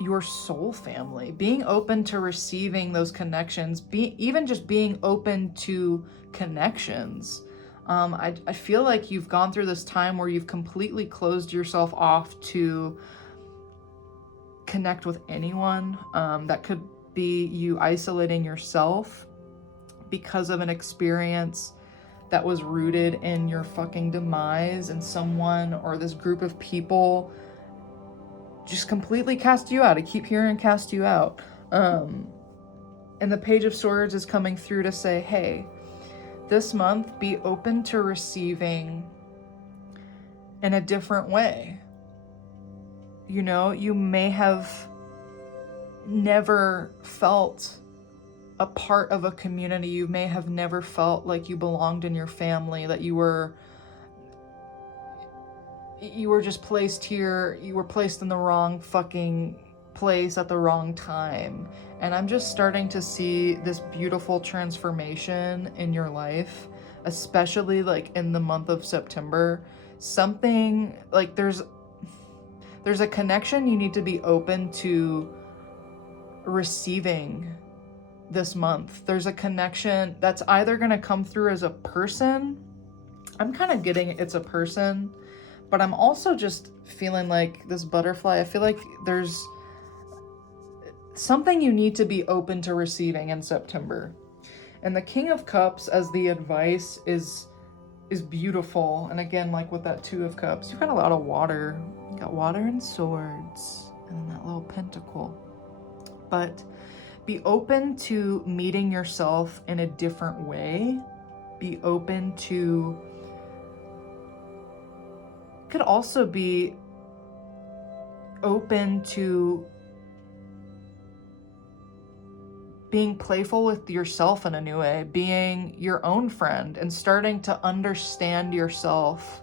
your soul family, being open to receiving those connections, even just being open to connections. I feel like you've gone through this time where you've completely closed yourself off to connect with anyone. That could be you isolating yourself because of an experience that was rooted in your fucking demise, and someone or this group of people just completely cast you out. I keep hearing cast you out. And the Page of Swords is coming through to say, hey, this month be open to receiving in a different way. You know, you may have never felt a part of a community. You may have never felt like you belonged in your family, that you were just placed here, you were placed in the wrong fucking place at the wrong time. And I'm just starting to see this beautiful transformation in your life, especially like in the month of September. Something like there's a connection you need to be open to receiving this month. There's a connection that's either going to come through as a person. I'm kind of getting it's a person, but I'm also just feeling like this butterfly. I feel like there's something you need to be open to receiving in September. And the King of Cups as the advice is beautiful. And again, like with that Two of Cups, you've got a lot of water. You got water and swords, and then that little pentacle. But be open to meeting yourself in a different way. Be open to, could also be open to being playful with yourself in a new way, being your own friend and starting to understand yourself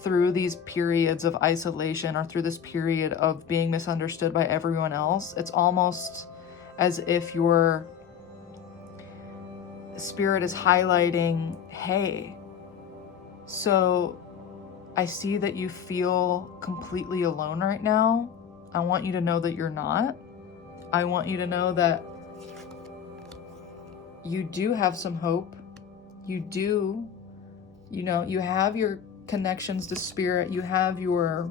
through these periods of isolation or through this period of being misunderstood by everyone else. It's almost as if your spirit is highlighting, hey, so I see that you feel completely alone right now. I want you to know that you're not. I want you to know that you do have some hope. You do, you have your connections to spirit. You have your,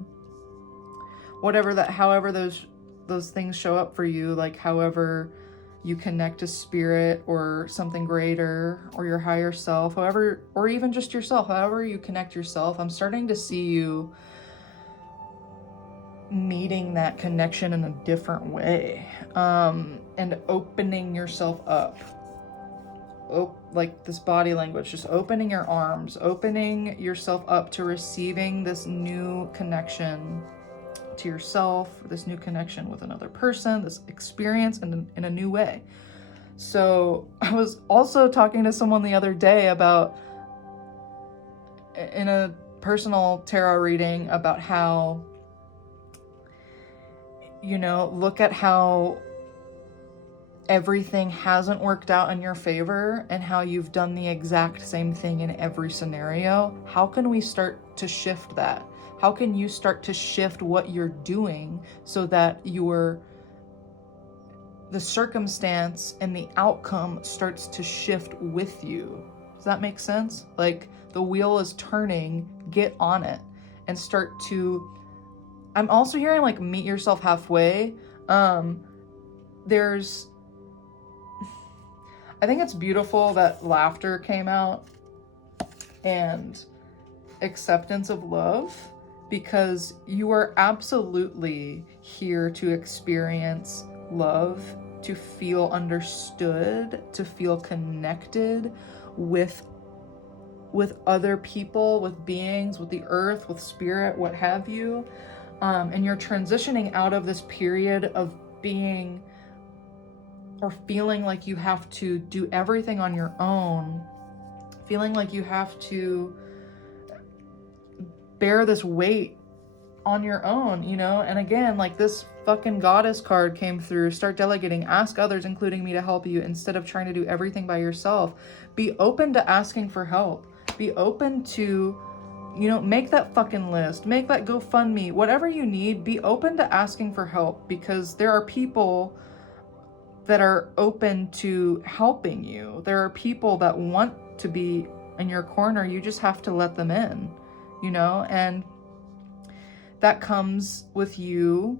however those things show up for you, like however you connect to spirit or something greater or your higher self, however, or even just yourself, however you connect yourself. I'm starting to see you meeting that connection in a different way, and opening yourself up. Like this body language, just opening your arms, opening yourself up to receiving this new connection to yourself, this new connection with another person, this experience in a new way. So I was also talking to someone the other day about, in a personal tarot reading, about how, look at how everything hasn't worked out in your favor and how you've done the exact same thing in every scenario. How can we start to shift that? How can you start to shift what you're doing so that the circumstance and the outcome starts to shift with you? Does that make sense? Like the wheel is turning, get on it and start to, I'm also hearing like meet yourself halfway. I think it's beautiful that laughter came out and acceptance of love, because you are absolutely here to experience love, to feel understood, to feel connected with other people, with beings, with the earth, with spirit, what have you. And you're transitioning out of this period of being or feeling like you have to do everything on your own, feeling like you have to bear this weight on your own, and again, like this fucking goddess card came through. Start delegating, ask others, including me, to help you instead of trying to do everything by yourself. Be open to asking for help. Be open to, you know, make that fucking list, make that GoFundMe, whatever you need. Be open to asking for help, because there are people that are open to helping you. There are people that want to be in your corner. You just have to let them in, you know? And that comes with you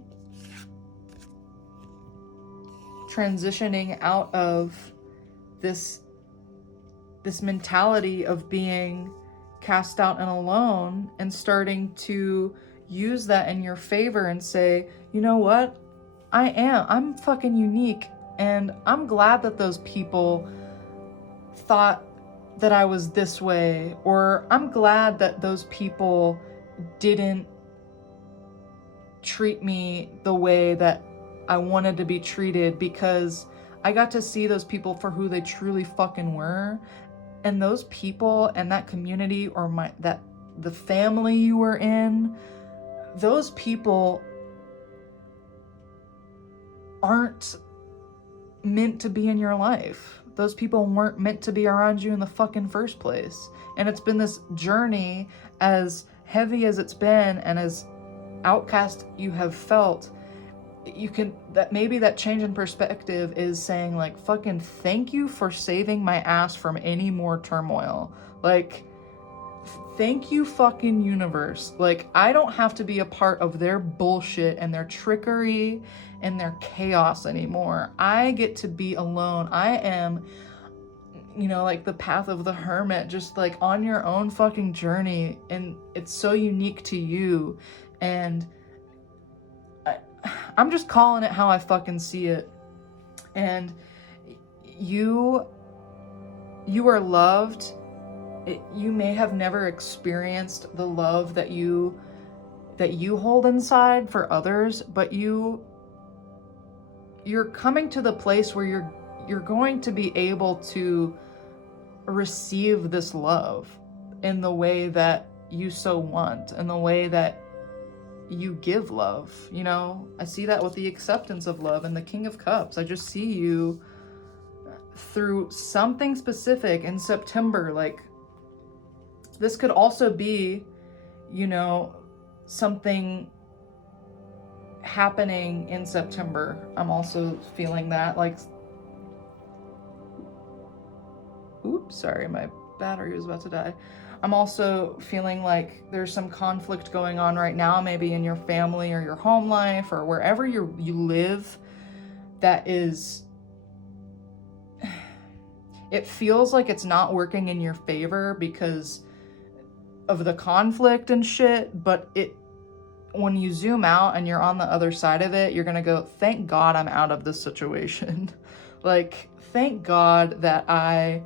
transitioning out of this mentality of being cast out and alone, and starting to use that in your favor and say, you know what? I'm fucking unique, and I'm glad that those people thought that I was this way, or I'm glad that those people didn't treat me the way that I wanted to be treated, because I got to see those people for who they truly fucking were. And those people and that community, or the family you were in, those people aren't meant to be in your life. Those people weren't meant to be around you in the fucking first place. And it's been this journey, as heavy as it's been and as outcast you have felt. Maybe that change in perspective is saying, like, fucking thank you for saving my ass from any more turmoil. Like, thank you, fucking universe. Like, I don't have to be a part of their bullshit and their trickery and their chaos anymore. I get to be alone. I am, you know, like the path of the hermit, just like on your own fucking journey, and it's so unique to you. And I'm just calling it how I fucking see it. And you are loved. You may have never experienced the love that you hold inside for others, but you're coming to the place where you're going to be able to receive this love in the way that you so want, in the way that you give love, you know? I see that with the acceptance of love and the King of Cups. I just see you through something specific in September. Like, this could also be, you know, something happening in September. I'm also feeling that, like, oops, sorry, my battery was about to die. I'm also feeling like there's some conflict going on right now, maybe in your family or your home life or wherever you live, that is, it feels like it's not working in your favor because of the conflict and shit, but when you zoom out and you're on the other side of it, you're gonna go, thank God I'm out of this situation. Like, thank God that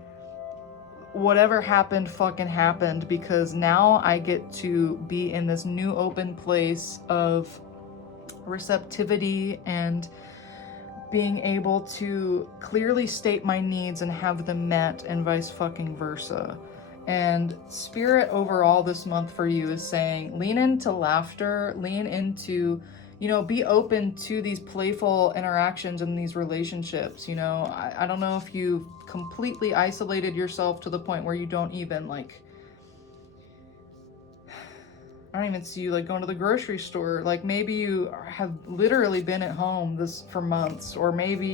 whatever happened fucking happened, because now I get to be in this new open place of receptivity and being able to clearly state my needs and have them met, and vice fucking versa. And spirit overall this month for you is saying, lean into laughter, lean into, you know, be open to these playful interactions in these relationships. You know, I don't know if you've completely isolated yourself to the point where you don't even, like, I don't even see you, like, going to the grocery store. Like, maybe you have literally been at home for months, or maybe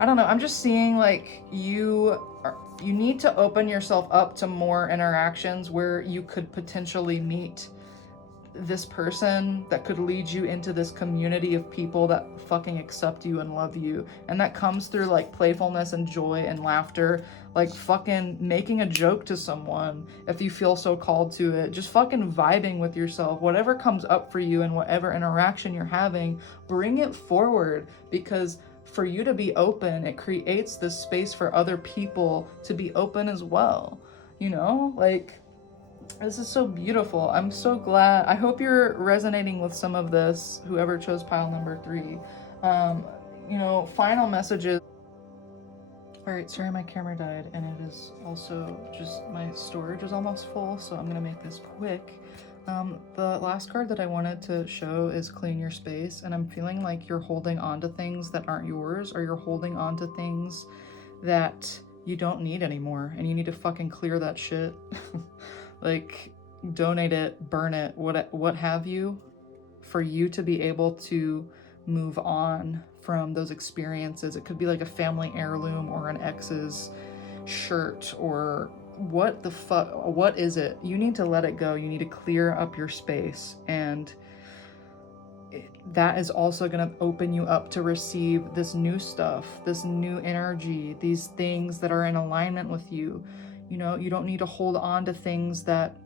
I don't know. I'm just seeing, like, you need to open yourself up to more interactions where you could potentially meet this person that could lead you into this community of people that fucking accept you and love you. And that comes through, like, playfulness and joy and laughter, like fucking making a joke to someone if you feel so called to it, just fucking vibing with yourself. Whatever comes up for you and whatever interaction you're having, bring it forward, because for you to be open, it creates this space for other people to be open as well. You know, like, this is so beautiful. I'm so glad. I hope you're resonating with some of this, whoever chose pile number 3. You know, final messages. All right, sorry, my camera died, and it is also just, my storage is almost full, so I'm gonna make this quick. The last card that I wanted to show is clean your space, and I'm feeling like you're holding on to things that aren't yours, or you're holding on to things that you don't need anymore, and you need to fucking clear that shit. Like, donate it, burn it, what have you, for you to be able to move on from those experiences. It could be like a family heirloom or an ex's shirt, or what the fuck, what is it? You need to let it go. You need to clear up your space, and that is also going to open you up to receive this new stuff, this new energy, these things that are in alignment with you. You know, you don't need to hold on to things that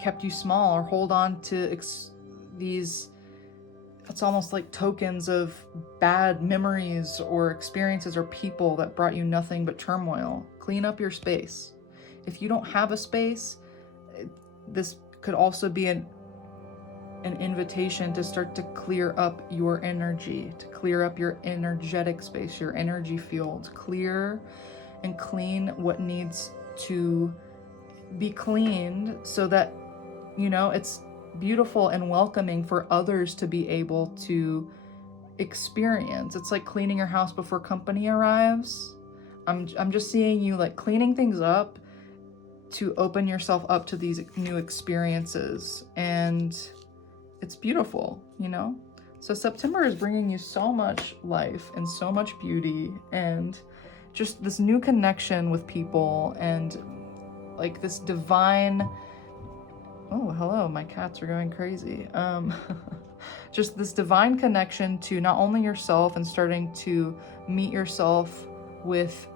kept you small, or hold on to these, it's almost like tokens of bad memories or experiences or people that brought you nothing but turmoil. Clean up your space. If you don't have a space, this could also be an invitation to start to clear up your energy, to clear up your energetic space, your energy field. Clear and clean what needs to be cleaned, so that, you know, it's beautiful and welcoming for others to be able to experience. It's like cleaning your house before company arrives. I'm just seeing you like cleaning things up to open yourself up to these new experiences, and it's beautiful, you know? So September is bringing you so much life and so much beauty, and just this new connection with people, and like this divine, oh, hello, my cats are going crazy. Just this divine connection to not only yourself, and starting to meet yourself with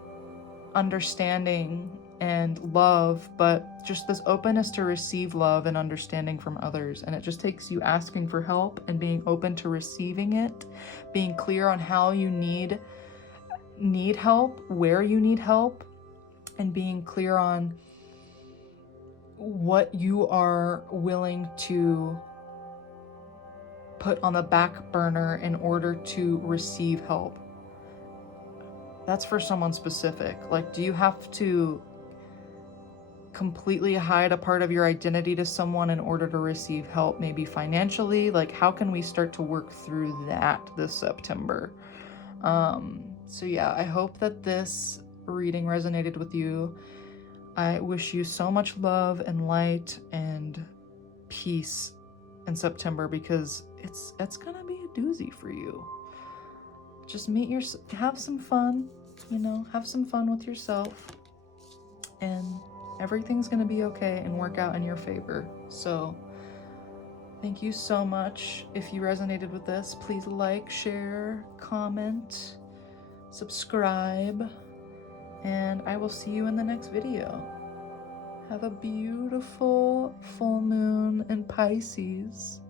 understanding and love, but just this openness to receive love and understanding from others. And it just takes you asking for help and being open to receiving it, being clear on how you need help, where you need help, and being clear on what you are willing to put on the back burner in order to receive help. That's for someone specific. Like, do you have to completely hide a part of your identity to someone in order to receive help, maybe financially? Like, how can we start to work through that this September? So yeah, I hope that this reading resonated with you. I wish you so much love and light and peace in September, because it's gonna be a doozy for you. Just have some fun, you know, have some fun with yourself, and everything's gonna be okay and work out in your favor. So thank you so much. If you resonated with this, please like, share, comment, subscribe, and I will see you in the next video. Have a beautiful full moon in Pisces.